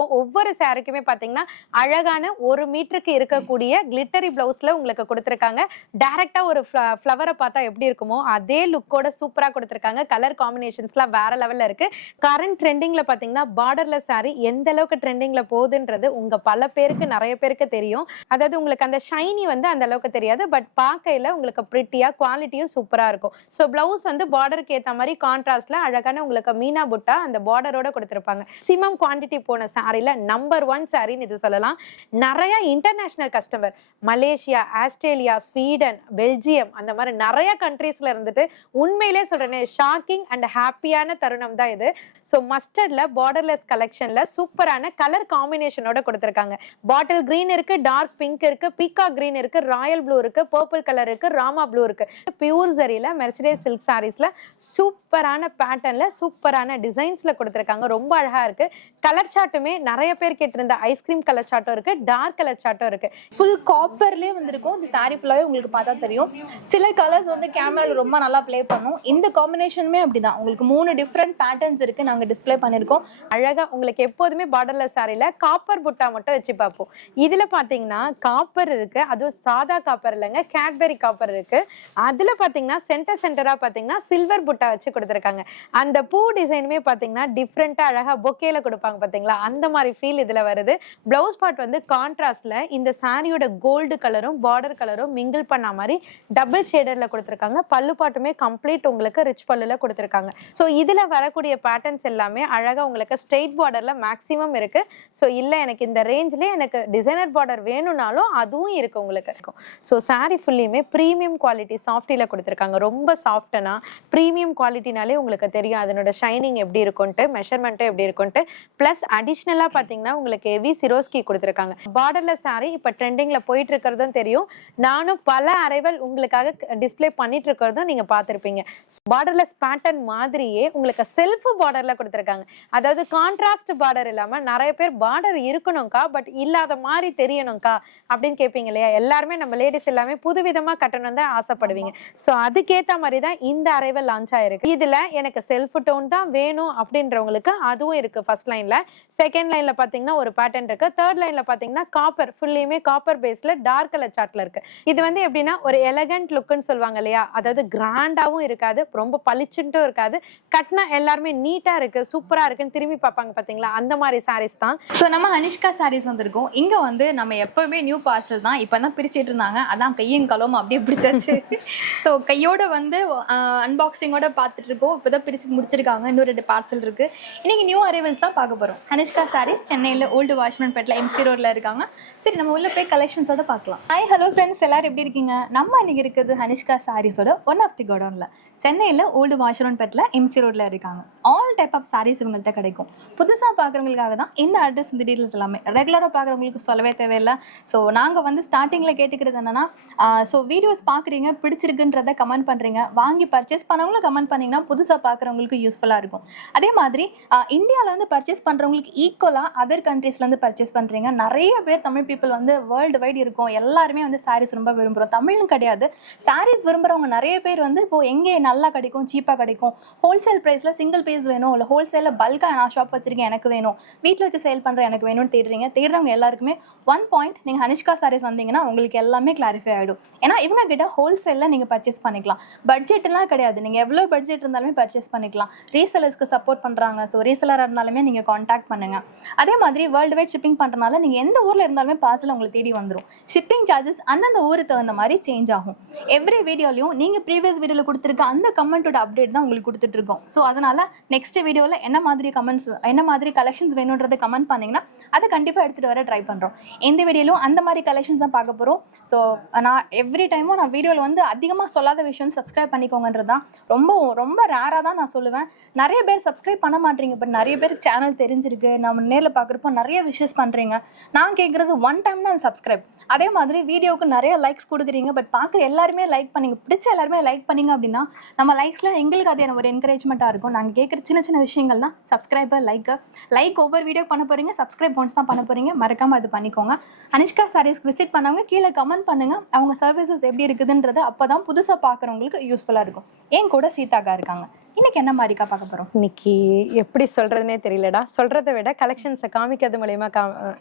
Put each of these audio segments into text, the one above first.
வச்சிருப்போம். ஒவ்வொரு சாரிக்குமே பாத்தீங்கன்னா அழகான 1 மீட்டருக்கு இருக்கக்கூடிய கிளிட்டரி பிளவுஸ்ல உங்களுக்கு கொடுத்திருக்காங்க. டைரக்டா ஒரு ஃப்ளவரை பார்த்தா எப்படி இருக்குமோ அதே லுக்கோட சூப்பரா கொடுத்திருக்காங்க. கலர் காம்பினேஷன்ஸ்லாம் வேற லெவல்ல இருக்கு. கரண்ட் ட்ரெண்டிங்ல பாத்தீங்கன்னா பார்டர்லெஸ் சாரி எந்த அளவுக்கு ட்ரெண்டிங்ல போகுதுன்றது உங்க பல பேருக்கு நிறைய பேருக்கு தெரியும். அதாவது உங்களுக்கு அந்த ஷைனி வந்து அந்த அளவுக்கு தெரியாது. பட் பார்க்கையில உங்களுக்கு பிரிட்டியா குவாலிட்டியும் சூப்பரா இருக்கும். ஸோ பிளவுஸ் வந்து பார்டருக்கு ஏற்ற மாதிரி கான்ட்ராஸ்ட்ல அழகான உங்களுக்கு மீனா புட்டா அந்த பார்டரோட கொடுத்திருப்பாங்க. மேக்ஸிமம் குவான்டிட்டி போன சாரில நம்பர் 1 சாரின்னு இது சொல்லலாம். நிறைய international customer Malaysia, Australia, Sweden, Belgium அந்த மாதிரி நிறைய கண்ட்ரீஸ்ல இருந்துட்டு உண்மையிலே சொல்றேன் ஷாக்கிங் அண்ட் ஹாப்பியான தருணம் தான் இது. ஸோ மஸ்டர்ட்ல பார்டர்லெஸ் கலெக்ஷன்ல சூப்பரான கலர் காம்பினேஷனோட கொடுத்திருக்காங்க. பாட்டில் கிரீன் இருக்கு, டார்க் பிங்க் இருக்கு, பீகா கிரீன் இருக்கு, ராயல் ப்ளூ இருக்கு, பர்பிள் கலர் இருக்கு, ராமா ப்ளூ இருக்கு. பியூர் ஜரியில மெர்சிடைஸ் சில்க் சாரீஸ்ல சூப்பரான பேட்டர்ன்ல சூப்பரான டிசைன்ஸ்ல கொடுத்திருக்காங்க. ரொம்ப அழகா இருக்கு. கலர் சார்ட்டுமே நிறைய பேர் கேட்டிருந்த ஐஸ்கிரீம் கலர் சார்ட்டும் இருக்கு, டார்க் கலர் சார்ட்டும் இருக்கு. ஃபுல் காப்பர்லயே வந்திருக்கும். இந்த சாரி ஃபுல்லாவே உங்களுக்கு பார்த்தா தெரியும். சில கலர்ஸ் வந்து கேமரால ரொம்ப நல்லா ப்ளே பண்ணும். இந்த காம்பினேஷனுமே அப்படிதான். உங்களுக்கு 3 டிஃப்ரெண்ட் பேட்டர்ன்ஸ் இருக்கு. நாங்க டிஸ்ப்ளே பண்ணிருக்கோம். அழகா உங்களுக்கு எப்போதுமே பார்டர்லெஸ் சாரில காப்பர் புட்டா மட்டும் வச்சு பார்ப்போம். இதுல பாத்தீங்கன்னா காப்பர் இருக்கு, அதுவும் சாதா காப்பர் இல்லைங்க, கேட்பெரி காப்பர் இருக்கு. அதுல பாத்தீங்கன்னா சென்டரா பாத்தீங்கன்னா சில்வர் புட்டா வச்சு கொடுத்திருக்காங்க. அந்த பூ டிசைனுமே பாத்தீங்கன்னா டிஃப்ரெண்டா அழகா பொக்கேல கொடுப்பாங்க பாத்தீங்களா, அந்த மாதிரி ஃபீல் இதுல வருது. பிளவுஸ் பார்ட் வந்து கான்ட்ராஸ்ட்ல இந்த சாரியோட கோல்டு கலரும் பார்டர் கலரும் மிங்கிள் பண்ண மாதிரி டபுள் ஷேடர்ல கொடுத்திருக்காங்க. பல்லு பாட்டுமே கம்ப்ளீட் உங்களுக்கு ரிச் பல்லுல கொடுத்திருக்காங்க. ஸோ இதுல வரக்கூடிய பேட்டர்ன்ஸ் எல்லாமே அழகா உங்களுக்கு ஸ்ட்ரெயிட் பார்டர்ல மேக்ஸிமம் இருக்கு. ஸோ இல்ல எனக்கு இந்த ரேஞ்ச்லயே எனக்கு டிசைனர் பார்டர் வேணும்னாலும் அதுவும் இருக்கு உங்களுக்கு. ஸோ சாரி ஃபுல்லியுமே ப்ரீமியம் குவாலிட்டி சாஃப்டில கொடுத்திருக்காங்க. ரொம்ப சாஃப்டனா ப்ரீமியம் குவாலிட்டினாலே உங்களுக்கு தெரியும் அதனோட ஷைனிங் எப்படி இருக்கும்ட்டு, மெஷர்மெண்ட்டும் எப்படி இருக்கும்ட்டு. பிளஸ் அடிஷ்னலா பாத்தீங்கன்னா உங்களுக்கு ஹெவி சிரோஸ்கி கொடுத்திருக்காங்க. பார்டர்லெஸ் சாரி இப்ப ட்ரெண்டிங்ல போயிட்டு இருக்கிறதும் தெரியும். நானும் பல அரைவல் உங்களுக்காக டிஸ்ப்ளே பண்ணிட்டு இருக்கிறதும் நீங்க பார்த்திருப்பீங்க. பார்டர்லெஸ் பேட்டர்ன் மாதிரியே உங்களுக்கு செல்ஃப் பார்டர்ல கொடுத்திருக்காங்க. அதாவது கான்ட்ராஸ்ட் பார்டர் இல்லாம நிறைய பேர் பார்டர் இருக்கணும்க்கா பட் இல்லாத மாதிரி தெரியணும்க்கா அப்படின்னு கேட்பீங்க இல்லையா. எல்லாருமே நம்ம லேடிஸ் எல்லாமே புதுவிதமா கட்டணும் தான் ஆசைப்படுவீங்க. ஸோ அதுக்கேற்ற மாதிரி தான் இந்த அரைவல் லான்ச் ஆயிருக்கு. இதுல எனக்கு செல்ஃப் டோன் தான் வேணும் அப்படின்றவங்களுக்கு அதுவும் இருக்கு. ஃபர்ஸ்ட் லைன்ல, செகண்ட் லைன்ல பாத்தீங்கன்னா ஒரு பேட்டர்ன் இருக்கு, தேர்ட் லைன்ல பாத்தீங்கன்னா காப்பர் ஃபுல்லியுமே காப்பர் பேஸ்ல டார்க் கலர் சார்ட்ல இருக்கு. இது வந்து எப்படின்னா ஒரு எலகண்ட் லுக்னு சொல்லுவாங்க இல்லையா, அதாவது கிராண்டாவும் இருக்காது, ரொம்ப பளிச்சுட்டும் இருக்காது, கட்னா எல்லாருமே நீட்டா இருக்கு சூப்பரா இருக்குன்னு திரும்பி பார்ப்பாங்க பாத்தீங்களா, அந்த மாதிரி சாரீஸ் தான். ஸோ நம்ம அனிஷ்கா சாரீஸ் வந்திருக்கோம். இங்க வந்து நம்ம எப்பவுமே நியூ பார்சல் தான் இப்பதான் பிரிச்சுட்டு இருந்தாங்க. அதான் கையும் கலவும் அப்படியே பிடிச்சாச்சு. ஸோ கையோட வந்து அன்பாக்சிங்கோட பார்த்துட்டு இருக்கோம். இப்பதான் பிரிச்சு முடிச்சிருக்காங்க. இன்னும் 2 பார்சல் இருக்கு. இன்னைக்கு நியூ அரைவல்ஸ் தான் பார்க்க போறோம். அனிஷ்கா சாரீஸ் சென்னையில ஓல்டு வாஷ்மன் பேட்ல எம்சி ரோட்ல இருக்காங்க. சரி நம்ம உள்ள போய் கலெக்ஷன்ஸோட பார்க்கலாம். ஹாய் ஹலோ ஃப்ரெண்ட்ஸ், எல்லாரும் எப்படி இருக்கீங்க? நம்ம இன்னைக்கு இருக்குது அனிஷ்கா சாரீஸோட ஒன் ஆஃப் தி கோடவுன்ல சென்னையில ஓல்டு வாஷ்மன் பேட்ல எம்சி ரோட்ல இருக்காங்க. ஆல் டைப் ஆஃப் சாரீஸ் இவங்கள்ட்ட கிடைக்கும். புதுசா பாக்குறவங்களுக்காக தான் இந்த அட்ரஸ் இந்த டீடைல்ஸ் எல்லாமே. ரெகுலரா பாக்குறவங்களுக்கு சொல்லவே தேவையில்லை. ஸோ நாங்க வந்து ஸ்டார்டிங்ல கேட்டுக்கிறது என்னன்னா, ஸோ வீடியோஸ் பாக்குறீங்க பிடிச்சிருக்குன்றத கமெண்ட் பண்றீங்க, வாங்கி பர்ச்சேஸ் பண்ணவங்களும் கமெண்ட் பண்ணீங்கன்னா புதுசா பாக்குறவங்களுக்கு யூஸ்ஃபுல்லா இருக்கும். அதே மாதிரி இந்தியால வந்து பர்ச்சேஸ் பண்றவங்களுக்கு ஈக்குவலா அதர் கண்ட்ரீஸ்ல இருந்து பர்ச்சேஸ் பண்றீங்க. நிறைய பேர் தமிழ் பீப்புள் வந்து வேர்ல்டு வைட் இருக்கும். எல்லாருமே வந்து சாரீஸ் ரொம்ப விரும்புறோம். தமிழும் கிடையாது, சாரீஸ் விரும்புறவங்க நிறைய பேர் வந்து இப்போ எங்கே நல்லா கிடைக்கும், சீப்பா கிடைக்கும், ஹோல்சேல் பிரைஸ்ல சிங்கிள் பீஸ் வேணும், இல்லை ஹோல்சேல பல்கா நான் ஷாப் வச்சிருக்கேன் எனக்கு வேணும், வீட்டில் வச்சு சேல் பண்றேன் எனக்கு வேணும்னு தேடுறவங்க எல்லாருக்குமே ஒன் பாயிண்ட், நீங்க அனிஷ்கா சாரீஸ் வந்தீங்கன்னா உங்களுக்கு எல்லாமே கிளாரிஃபை ஆயிடும். ஏன்னா இவங்க கிட்ட ஹோல்சேல்ல நீங்க பர்ச்சேஸ் பண்ணிக்கலாம். பட்ஜெட்லாம் கிடையாது, நீங்க எவ்வளவு பட்ஜெட் இருந்தாலுமே பர்ச்சேஸ் பண்ணிக்கலாம். ரீசெலர்ஸ்க்கு சப்போர்ட் பண்றாங்க. ஸோ ரீசெலரா இருந்தாலுமே நீங்க கான்டாக்ட் பண்ணுங்க. அதே மாதிரி வேர்ல்டு வைட் ஷிப்பிங் பண்றதுனால நீங்க எந்த ஊர்ல இருந்தாலுமே பார்சல் உங்களுக்கு தேடி வந்துடும். ஷிப்பிங் சார்ஜஸ் அந்தந்த ஊருக்கு தகுந்த மாதிரி சேஞ்ச் ஆகும். எவ்ரி வீடியோலையும் நீங்க ப்ரீவியஸ் வீடியோல கொடுத்துருக்க அந்த கமெண்டோட அப்டேட் தான் உங்களுக்கு கொடுத்துட்டு இருக்கோம். ஸோ அதனால நெக்ஸ்ட் வீடியோல என்ன மாதிரி கமெண்ட்ஸ், என்ன மாதிரி கலெக்ஷன்ஸ் வேணும்ன்றதை கமெண்ட் பண்ணீங்கன்னா அதை கண்டிப்பா எடுத்துட்டு வர ட்ரை பண்றோம். இந்த வீடியோலும் அந்த மாதிரி கலெக்ஷன்ஸ் தான் பார்க்க போறோம். ஸோ நான் எவ்ரி டைமும் நான் வீடியோவில் வந்து அதிகமாக சொல்லாத விஷயம் சப்ஸ்கிரைப் பண்ணிக்கோங்கன்றது தான். ரொம்ப ரொம்ப ரேராக தான் நான் சொல்லுவேன். நிறைய பேர் சப்ஸ்கிரைப் பண்ண மாட்டீங்க, பட் நிறைய பேருக்கு சேனல் தெரிஞ்சிருக்கு, நம்ம நேரில் பார்க்குறப்போ நிறைய விஷஸ் பண்ணுறீங்க. நான் கேட்குறது ஒன் டைம் தான் சப்ஸ்கிரைப். அதே மாதிரி வீடியோவுக்கு நிறைய லைக்ஸ் கொடுக்குறீங்க, பட் பார்க்குற எல்லாருமே லைக் பண்ணிங்க, பிடிச்ச எல்லாருமே லைக் பண்ணிங்க அப்படின்னா நம்ம லைக்ஸில் எங்களுக்கு அது ஒரு என்கரேஜ்மெண்ட்டாக இருக்கும். நாங்கள் கேட்குற சின்ன சின்ன விஷயங்கள் தான். சப்ஸ்கிரைபர் லைக் ஒவ்வொரு வீடியோ பண்ண போகிறீங்க, சப்ஸ்கிரைப் ஒன்ஸ் தான் பண்ண போகிறீங்க, மறக்காமல் அது பண்ணிக்கோங்க. அனிஷ்கா சாரீஸ்க்கு விசிட் பண்ணவங்க கீழே கமெண்ட் பண்ணுங்கள் அவங்க சர்வீசஸ் எப்படி இருக்குதுன்றது. அப்போ தான் புதுசாக பார்க்குறவங்களுக்கு யூஸ்ஃபுல்லாக இருக்கும். என் கூட சீதாக்கா இருக்காங்க. இன்னைக்கு என்ன மாதிரிக்கா பார்க்க போறோம்? இன்னைக்கு எப்படி சொல்றதுனே தெரியலடா. சொல்றதை விட கலெக்ஷன்ஸை காமிக்கிறது மூலயமா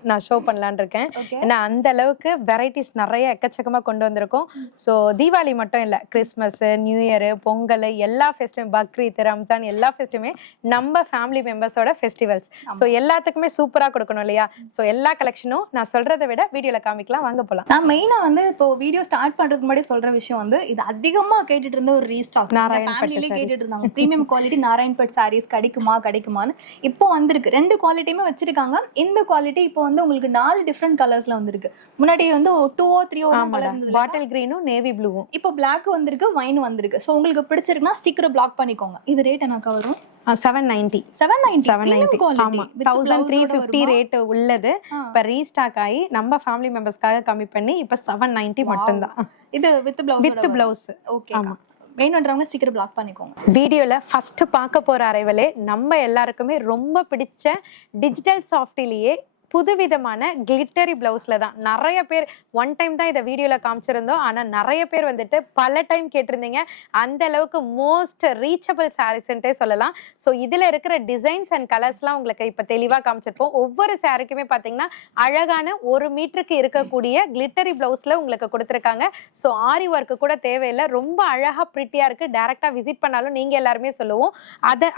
நான் ஷோ பண்ணலான்னு இருக்கேன். ஏன்னா அந்த அளவுக்கு வெரைட்டிஸ் நிறைய எக்கச்சக்கமா கொண்டு வந்திருக்கோம். ஸோ தீபாவளி மட்டும் இல்லை, கிறிஸ்மஸ், நியூ இயர், பொங்கல், எல்லா ஃபெஸ்டிவல், பக்ரீத், ரம்ஜான் எல்லா ஃபெஸ்டிவலுமே நம்ம ஃபேமிலி மெம்பர்ஸோட ஃபெஸ்டிவல்ஸ். ஸோ எல்லாத்துக்குமே சூப்பரா கொடுக்கணும் இல்லையா? ஸோ எல்லா கலெக்ஷனும் நான் சொல்றதை விட வீடியோல காமிக்கலாம், வாங்க போலாம். நான் மெயினா வந்து இப்போ வீடியோ ஸ்டார்ட் பண்றதுக்கு முன்னாடி சொல்ற விஷயம் வந்து இது அதிகமா கேட்டுட்டு இருந்த ஒரு ரீஸ்டாக். ஃபேமிலியிலே கேட்டுட்டு இருந்தாங்க பிரீமியம் குவாலிட்டி நாராயண்பட் சாரீஸ் கிடைக்குமான்னு. இப்போ வந்திருக்கு. 2 குவாலிட்டியுமே வச்சிருக்காங்க. இந்த குவாலிட்டி இப்போ வந்து உங்களுக்கு 4 டிஃப்ரெண்ட் கலர்ஸ்ல வந்திருக்கு. முன்னாடி வந்து 2 3 கலர் இருந்தது, பாட்டில் கிரீனும் நேவி ப்ளூவும். இப்போ Black வந்திருக்கு, வைன் வந்திருக்கு. சோ உங்களுக்கு பிடிச்சிருக்குன்னா சீக்கிரம் பிளாக் பண்ணிக்கோங்க. இது ரேட் என்னக்கா வரும்? 790. 790. ஆமா, 1350 ரேட் உள்ளது. இப்ப ரீஸ்டாக் ஆகி நம்ம ஃபேமிலி மெம்பர்ஸ்க்காக கம்மி பண்ணி இப்ப 790 மட்டும்தான். இது வித் பிளவுஸ். ஓகே, ஆமா. வேணும்ன்றவங்க சீக்கிரம் பிளாக் பண்ணிக்கோங்க. வீடியோல ஃபர்ஸ்ட் பார்க்க போற அரைவலே நம்ம எல்லாருக்குமே ரொம்ப பிடிச்ச டிஜிட்டல் சாஃப்ட்லயே புதுவிதமான கிளிட்டரி பிளவுஸ்ல தான். நிறைய பேர் ஒன் டைம் தான் இதை வீடியோல காமிச்சிருந்தோம், ஆனா நிறைய பேர் வந்துட்டு பல டைம் கேட்டிருந்தீங்க. அந்த அளவுக்கு மோஸ்ட் ரீச்சபிள் சாரீஸ்ன்ட்டே சொல்லலாம். ஸோ இதுல இருக்கிற டிசைன்ஸ் அண்ட் கலர்ஸ்லாம் உங்களுக்கு இப்ப தெளிவா காமிச்சிருப்போம். ஒவ்வொரு சாரிக்குமே பாத்தீங்கன்னா அழகான 1 மீட்டருக்கு இருக்கக்கூடிய கிளிட்டரி பிளவுஸ்ல உங்களுக்கு கொடுத்துருக்காங்க. ஸோ ஆரி ஒர்க்கு கூட தேவையில்லை, ரொம்ப அழகா பிரிட்டியா இருக்கு. டைரக்டா விசிட் பண்ணாலும் நீங்க எல்லாருமே சொல்லுவோம்.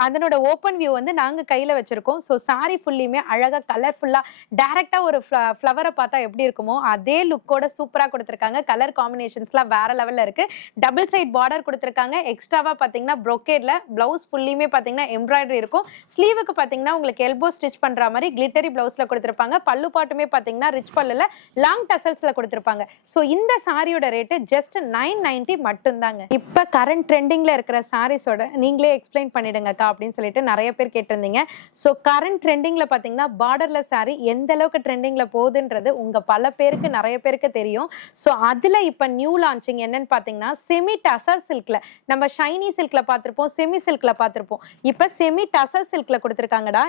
அதனோட ஓப்பன் வியூ வந்து நாங்க கையில வச்சிருக்கோம். ஸோ சாரி ஃபுல்லியுமே அழகா கலர்ஃபுல்லா டைரக்டா ஒரு ஃப்ளவரை பார்த்தா எப்படி இருக்குமோ அதே லுக்கோட சூப்பரா கொடுத்திருக்காங்க. கலர் காம்பினேஷன்ஸ்லாம் வேற லெவல்ல இருக்கு. டபுள் சைட் பார்டர் கொடுத்திருக்காங்க. எக்ஸ்ட்ராவா பாத்தீங்கன்னா brocade-ல பிளவுஸ் ஃபுல்லியுமே பாத்தீங்கன்னா எம்ப்ராய்டரி இருக்கும். ஸ்லீவுக்கு பாத்தீங்கன்னா உங்களுக்கு எல்போ ஸ்டிச் பண்ற மாதிரி கிளிட்டரி பிளவுஸ்ல கொடுத்திருப்பாங்க. பல்லு பாட்டுமே பாத்தீங்கன்னா ரிச் பல்லுல லாங் டசல்ஸ்ல கொடுத்திருப்பாங்க. சோ இந்த சாரியோட ரேட் ஜஸ்ட் 990 மட்டும்தாங்க. இப்ப கரண்ட் ட்ரெண்டிங்ல இருக்கிற சாரீஸோட நீங்களே எக்ஸ்பிளைன் பண்ணிடுங்கக்கா அப்படின்னு சொல்லிட்டு நிறைய பேர் கேட்டிருந்தீங்க. சோ கரண்ட் ட்ரெண்டிங்ல பாத்தீங்கன்னா பார்டர்லெஸ் சாரி எந்த அளவுக்கு ட்ரெண்டிங்ல போகுதுன்றது உங்க பல பேருக்கு நிறைய பேருக்கு தெரியும். ஸோ அதுல இப்ப நியூ லான்ச்சிங் என்னன்னு பாத்தீங்கன்னா செமி டசர் சில்க்ல, நம்ம ஷைனி சில்க்ல பார்த்திருப்போம், செமி சில்க்ல பார்த்திருப்போம். இப்ப செமி டசர் சில்க்ல கொடுத்திருக்காங்கடா.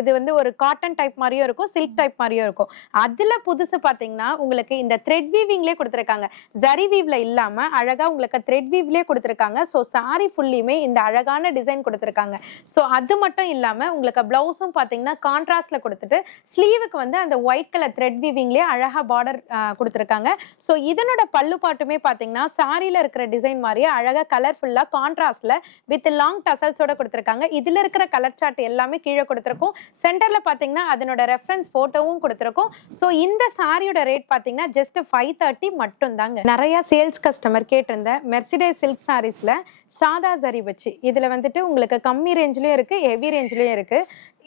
இது வந்து ஒரு காட்டன் டைப் மாதிரியும் இருக்கும், சில்க் டைப் மாதிரியும் இருக்கும். அதுல புதுசு பாத்தீங்கன்னா உங்களுக்கு இந்த த்ரெட் வீவிங்லேயே கொடுத்திருக்காங்க. ஜரி வீவ்ல இல்லாம அழகா உங்களுக்கு த்ரெட் வீவ்லயே கொடுத்திருக்காங்க. ஸோ சாரி ஃபுல்லியுமே இந்த அழகான டிசைன் கொடுத்திருக்காங்க. ஸோ அது மட்டும் இல்லாம உங்களுக்கு பிளவுஸும் பாத்தீங்கன்னா கான்ட்ராஸ்ட்ல கொடுத்துட்டு ஸ்லீவுக்கு வந்து அந்த ஒயிட் கலர் த்ரெட் வீவிங்லேயே அழகா பார்டர் கொடுத்துருக்காங்க. ஸோ இதனோட பல்லு பாட்டுமே பார்த்தீங்கன்னா சாரியில இருக்கிற டிசைன் மாதிரியே அழகா கலர்ஃபுல்லா கான்ட்ராஸ்ட்ல வித் லாங் டசல்ஸோட கொடுத்துருக்காங்க. இதுல இருக்கிற கலர் சார்ட் எல்லாமே கீழே கொடுத்துருக்கோம். சென்டர்ல பார்த்தீங்கன்னா அதனோட ரெஃபரன்ஸ் போட்டோவும் கொடுத்துருக்கோம். ஸோ இந்த சாரியோட ரேட் பார்த்தீங்கன்னா ஜஸ்ட் 530 மட்டும் தாங்க. நிறைய சேல்ஸ் கஸ்டமர் கேட்டிருந்த மெர்சிடைஸ் சில்க் சாரீஸ்ல சாதா ஜரி வச்சு இதுல வந்துட்டு உங்களுக்கு கம்மி ரேஞ்ச்லயும் இருக்கு, ஹெவி ரேஞ்ச்லயும் இருக்கு.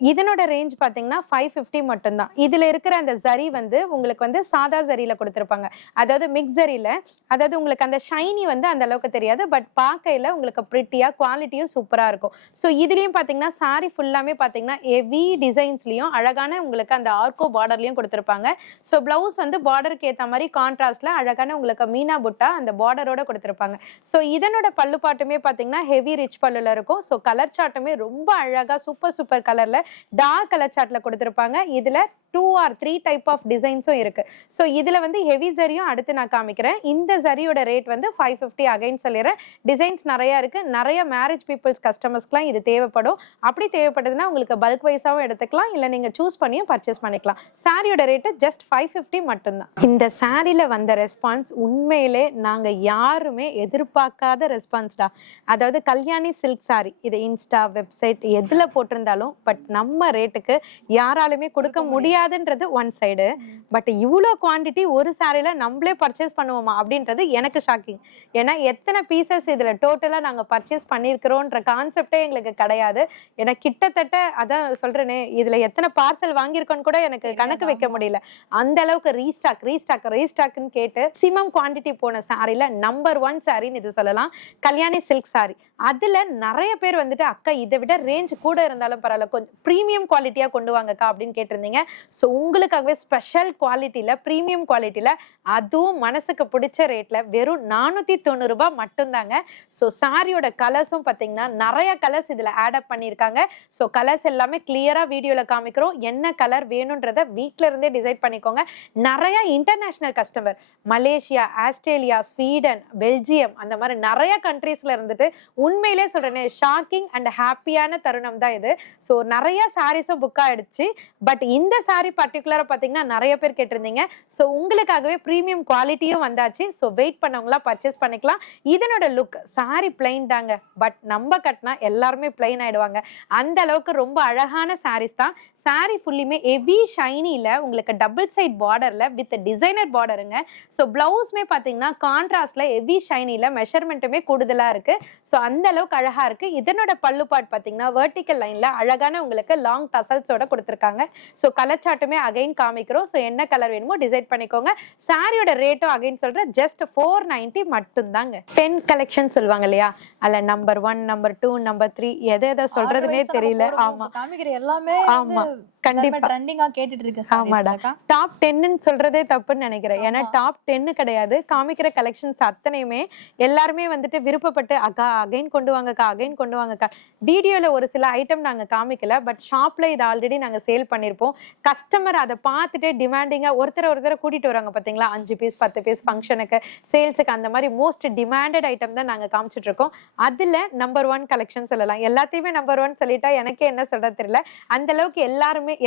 இதனோட ரேஞ்ச் பாத்தீங்கன்னா 550 மட்டும்தான். இதுல இருக்கிற அந்த ஜரி வந்து உங்களுக்கு வந்து சாதா ஜரியில கொடுத்துருப்பாங்க, அதாவது மிக்ஸ் ஜரியில. அதாவது உங்களுக்கு அந்த ஷைனி வந்து அந்த அளவுக்கு தெரியாது, பட் பார்க்கையில உங்களுக்கு பிரிட்டியா குவாலிட்டியும் சூப்பரா இருக்கும். ஸோ இதுலயும் பாத்தீங்கன்னா சாரி ஃபுல்லாமே பாத்தீங்கன்னா ஹெவி டிசைன்ஸ்லயும் அழகான உங்களுக்கு அந்த ஆர்கோ பார்டர்லயும் கொடுத்துருப்பாங்க. ஸோ பிளவுஸ் வந்து பார்டருக்கு ஏற்ற மாதிரி கான்ட்ராஸ்ட்ல அழகான உங்களுக்கு மீனா புட்டா அந்த பார்டரோட கொடுத்துருப்பாங்க. ஸோ இதனோட பல்லு பாட்டுமே பாத்தீங்கன்னா ஹெவி ரிச் பல்லுல இருக்கும். ஸோ கலர் சார்ட்டுமே ரொம்ப அழகா சூப்பர் கலர்ல டார்க் கலர் சார்ட்ல கொடுத்திருப்பாங்க. இதுல 2 or 3 டைப் ஆஃப் டிசைன்ஸும் இருக்கு. ஸோ இதுல வந்து ஹெவி ஜரியும் அடுத்து நான் காமிக்கிறேன். இந்த ஜரியோட ரேட் வந்து 550 அகைன் சொல்லிடுறேன். டிசைன்ஸ் நிறைய இருக்கு. நிறைய மேரேஜ் பீப்புள்ஸ் கஸ்டமர்ஸ்க்குலாம் இது தேவைப்படும். அப்படி தேவைப்பட்டதுன்னா உங்களுக்கு பல்க் வைஸாவும் எடுத்துக்கலாம், இல்ல நீங்க சூஸ் பண்ணியும் பர்ச்சேஸ் பண்ணிக்கலாம். சாரியோட ரேட் ஜஸ்ட் 550 மட்டும்தான். இந்த சாரியில வந்த ரெஸ்பான்ஸ் உண்மையிலே நாங்க யாருமே எதிர்பார்க்காத ரெஸ்பான்ஸ்டா. அதாவது கல்யாணி சில்க் சாரி இது இன்ஸ்டா வெப்சைட் எதுல போட்டிருந்தாலும் பட் நம்ம ரேட்டுக்கு யாராலுமே கொடுக்க முடியாதுன்றது ஒன் சைடு. பட் இவ்வளோ குவான்டிட்டி ஒரு சாரியில நம்மளே பர்ச்சேஸ் பண்ணுவோமா அப்படின்றது எனக்கு ஷாக்கிங். ஏன்னா எத்தனை பீசஸ் இதுல டோட்டலா நாங்க பர்ச்சேஸ் பண்ணிருக்கிறோன்ற கான்செப்டே எங்களுக்கு கிடையாது. ஏன்னா கிட்டத்தட்ட அதான் சொல்றேனே, இதுல எத்தனை பார்சல் வாங்கியிருக்கோன்னு கூட எனக்கு கணக்கு வைக்க முடியல. அந்த அளவுக்கு ரீஸ்டாக்னு கேட்டு சிமம் குவான்டிட்டி போன சாரியில நம்பர் 1 சாரின்னு இது சொல்லலாம், கல்யாணி சில்க் சாரி. அதுல நிறைய பேர் வந்துட்டு அக்கா இதை விட ரேஞ்ச் கூட இருந்தாலும் பரவாயில்ல, கொஞ்சம் ப்ரீமியம் குவாலிட்டியா கொண்டு வாங்கக்கா அப்படின்னு கேட்டிருந்தீங்க. ஸோ உங்களுக்காகவே ஸ்பெஷல் குவாலிட்டியில ப்ரீமியம் குவாலிட்டியில அதுவும் மனசுக்கு பிடிச்ச ரேட்ல வெறும் 490 ரூபாய் மட்டும்தாங்க. ஸோ சாரியோட கலர்ஸும் பார்த்தீங்கன்னா நிறைய கலர்ஸ் இதுல ஆட் அப் பண்ணியிருக்காங்க. ஸோ கலர்ஸ் எல்லாமே கிளியரா வீடியோல காமிக்கிறோம். என்ன கலர் வேணும்ன்றத வீட்ல இருந்தே டிசைட் பண்ணிக்கோங்க. நிறைய international customer Malaysia, Australia, Sweden, Belgium அந்த மாதிரி நிறைய கண்ட்ரீஸ்ல இருந்துட்டு உண்மையிலே சொல்றேன் ஷாக்கிங் அண்ட் ஹாப்பியான தருணம் தான் இது. ஸோ நிறைய சாரீஸும் புக் ஆயிடுச்சு. பட் இந்த சாரி பர்டிகுலரா பாத்தீங்கன்னா நிறைய பேர் கேட்டிருந்தீங்க. ஸோ உங்களுக்காகவே ப்ரீமியம் குவாலிட்டியும் வந்தாச்சு. ஸோ வெயிட் பண்ணவங்களா பர்ச்சேஸ் பண்ணிக்கலாம். இதனோட லுக் சாரி பிளைன் தாங்க, பட் நம்ம கட்டினா எல்லாருமே பிளைன் ஆயிடுவாங்க. அந்த அளவுக்கு ரொம்ப அழகான சாரீஸ் தான். சாரி ஃபுல்லுமே ஹெவி ஷைனில உங்களுக்கு டபுள் சைட் பார்டர்ல வித் டிசைனர் பார்டருங்க. ஸோ பிளவுஸ்மே பார்த்தீங்கன்னா கான்ட்ராஸ்ட்ல ஹெவி ஷைனில மெஷர்மெண்ட்டுமே கூடுதலா இருக்கு. ஸோ அந்த அளவுக்கு அழகா இருக்கு. இதனோட பல்லு பார்ட் பார்த்தீங்கன்னா வெர்டிக்கல் லைன்ல அழகான உங்களுக்கு லாங் டசல்ஸோட கொடுத்துருக்காங்க. ஸோ கலர் சார்ட்டுமே அகைன் காமிக்கிறோம். ஸோ என்ன கலர் வேணுமோ டிசைட் பண்ணிக்கோங்க. சாரியோட ரேட்டும் அகைன் சொல்றேன், ஜஸ்ட் 490 மட்டும்தாங்க. 10 கலெக்ஷன் சொல்லுவாங்க இல்லையா, அல்ல நம்பர் 1, நம்பர் 2, நம்பர் 3 எதை சொல்றதுன்னே தெரியல. ஆமா காமிக்கிற எல்லாமே ஆமா கண்டிப்பா ட்ரெண்டிங்கா கேட்டுட்டு இருக்கேன். ஆமாடா, டாப் 10 சொல்றதே தப்புன்னு நினைக்கிறேன். ஏன்னா டாப் 10 கிடையாது, காமிக்கிற கலெக்ஷன்ஸ் அத்தனையுமே எல்லாருமே வந்துட்டு விருப்பப்பட்டு அக்கா அகைன் கொண்டு வாங்கக்கா, அகைன் கொண்டு வாங்கக்கா. வீடியோல ஒரு சில ஐட்டம் நாங்க காமிக்கல, பட் ஷாப்ல இது ஆல்ரெடி நாங்க சேல் பண்ணிருப்போம். கஸ்டமர் அதை பார்த்துட்டு டிமாண்டிங்கா ஒருத்தர் கூட்டிட்டு வராங்க பாத்தீங்களா, 5 பீஸ் 10 பீஸ் ஃபங்க்ஷனுக்கு சேல்ஸுக்கு, அந்த மாதிரி மோஸ்ட் டிமாண்டட் ஐட்டம் தான் நாங்க காமிச்சிட்டு இருக்கோம். அதுல நம்பர் 1 கலெக்ஷன் சொல்லலாம். எல்லாத்தையுமே நம்பர் 1 சொல்லிட்டா எனக்கே என்ன சொல்றது தெரியல. அந்த அளவுக்கு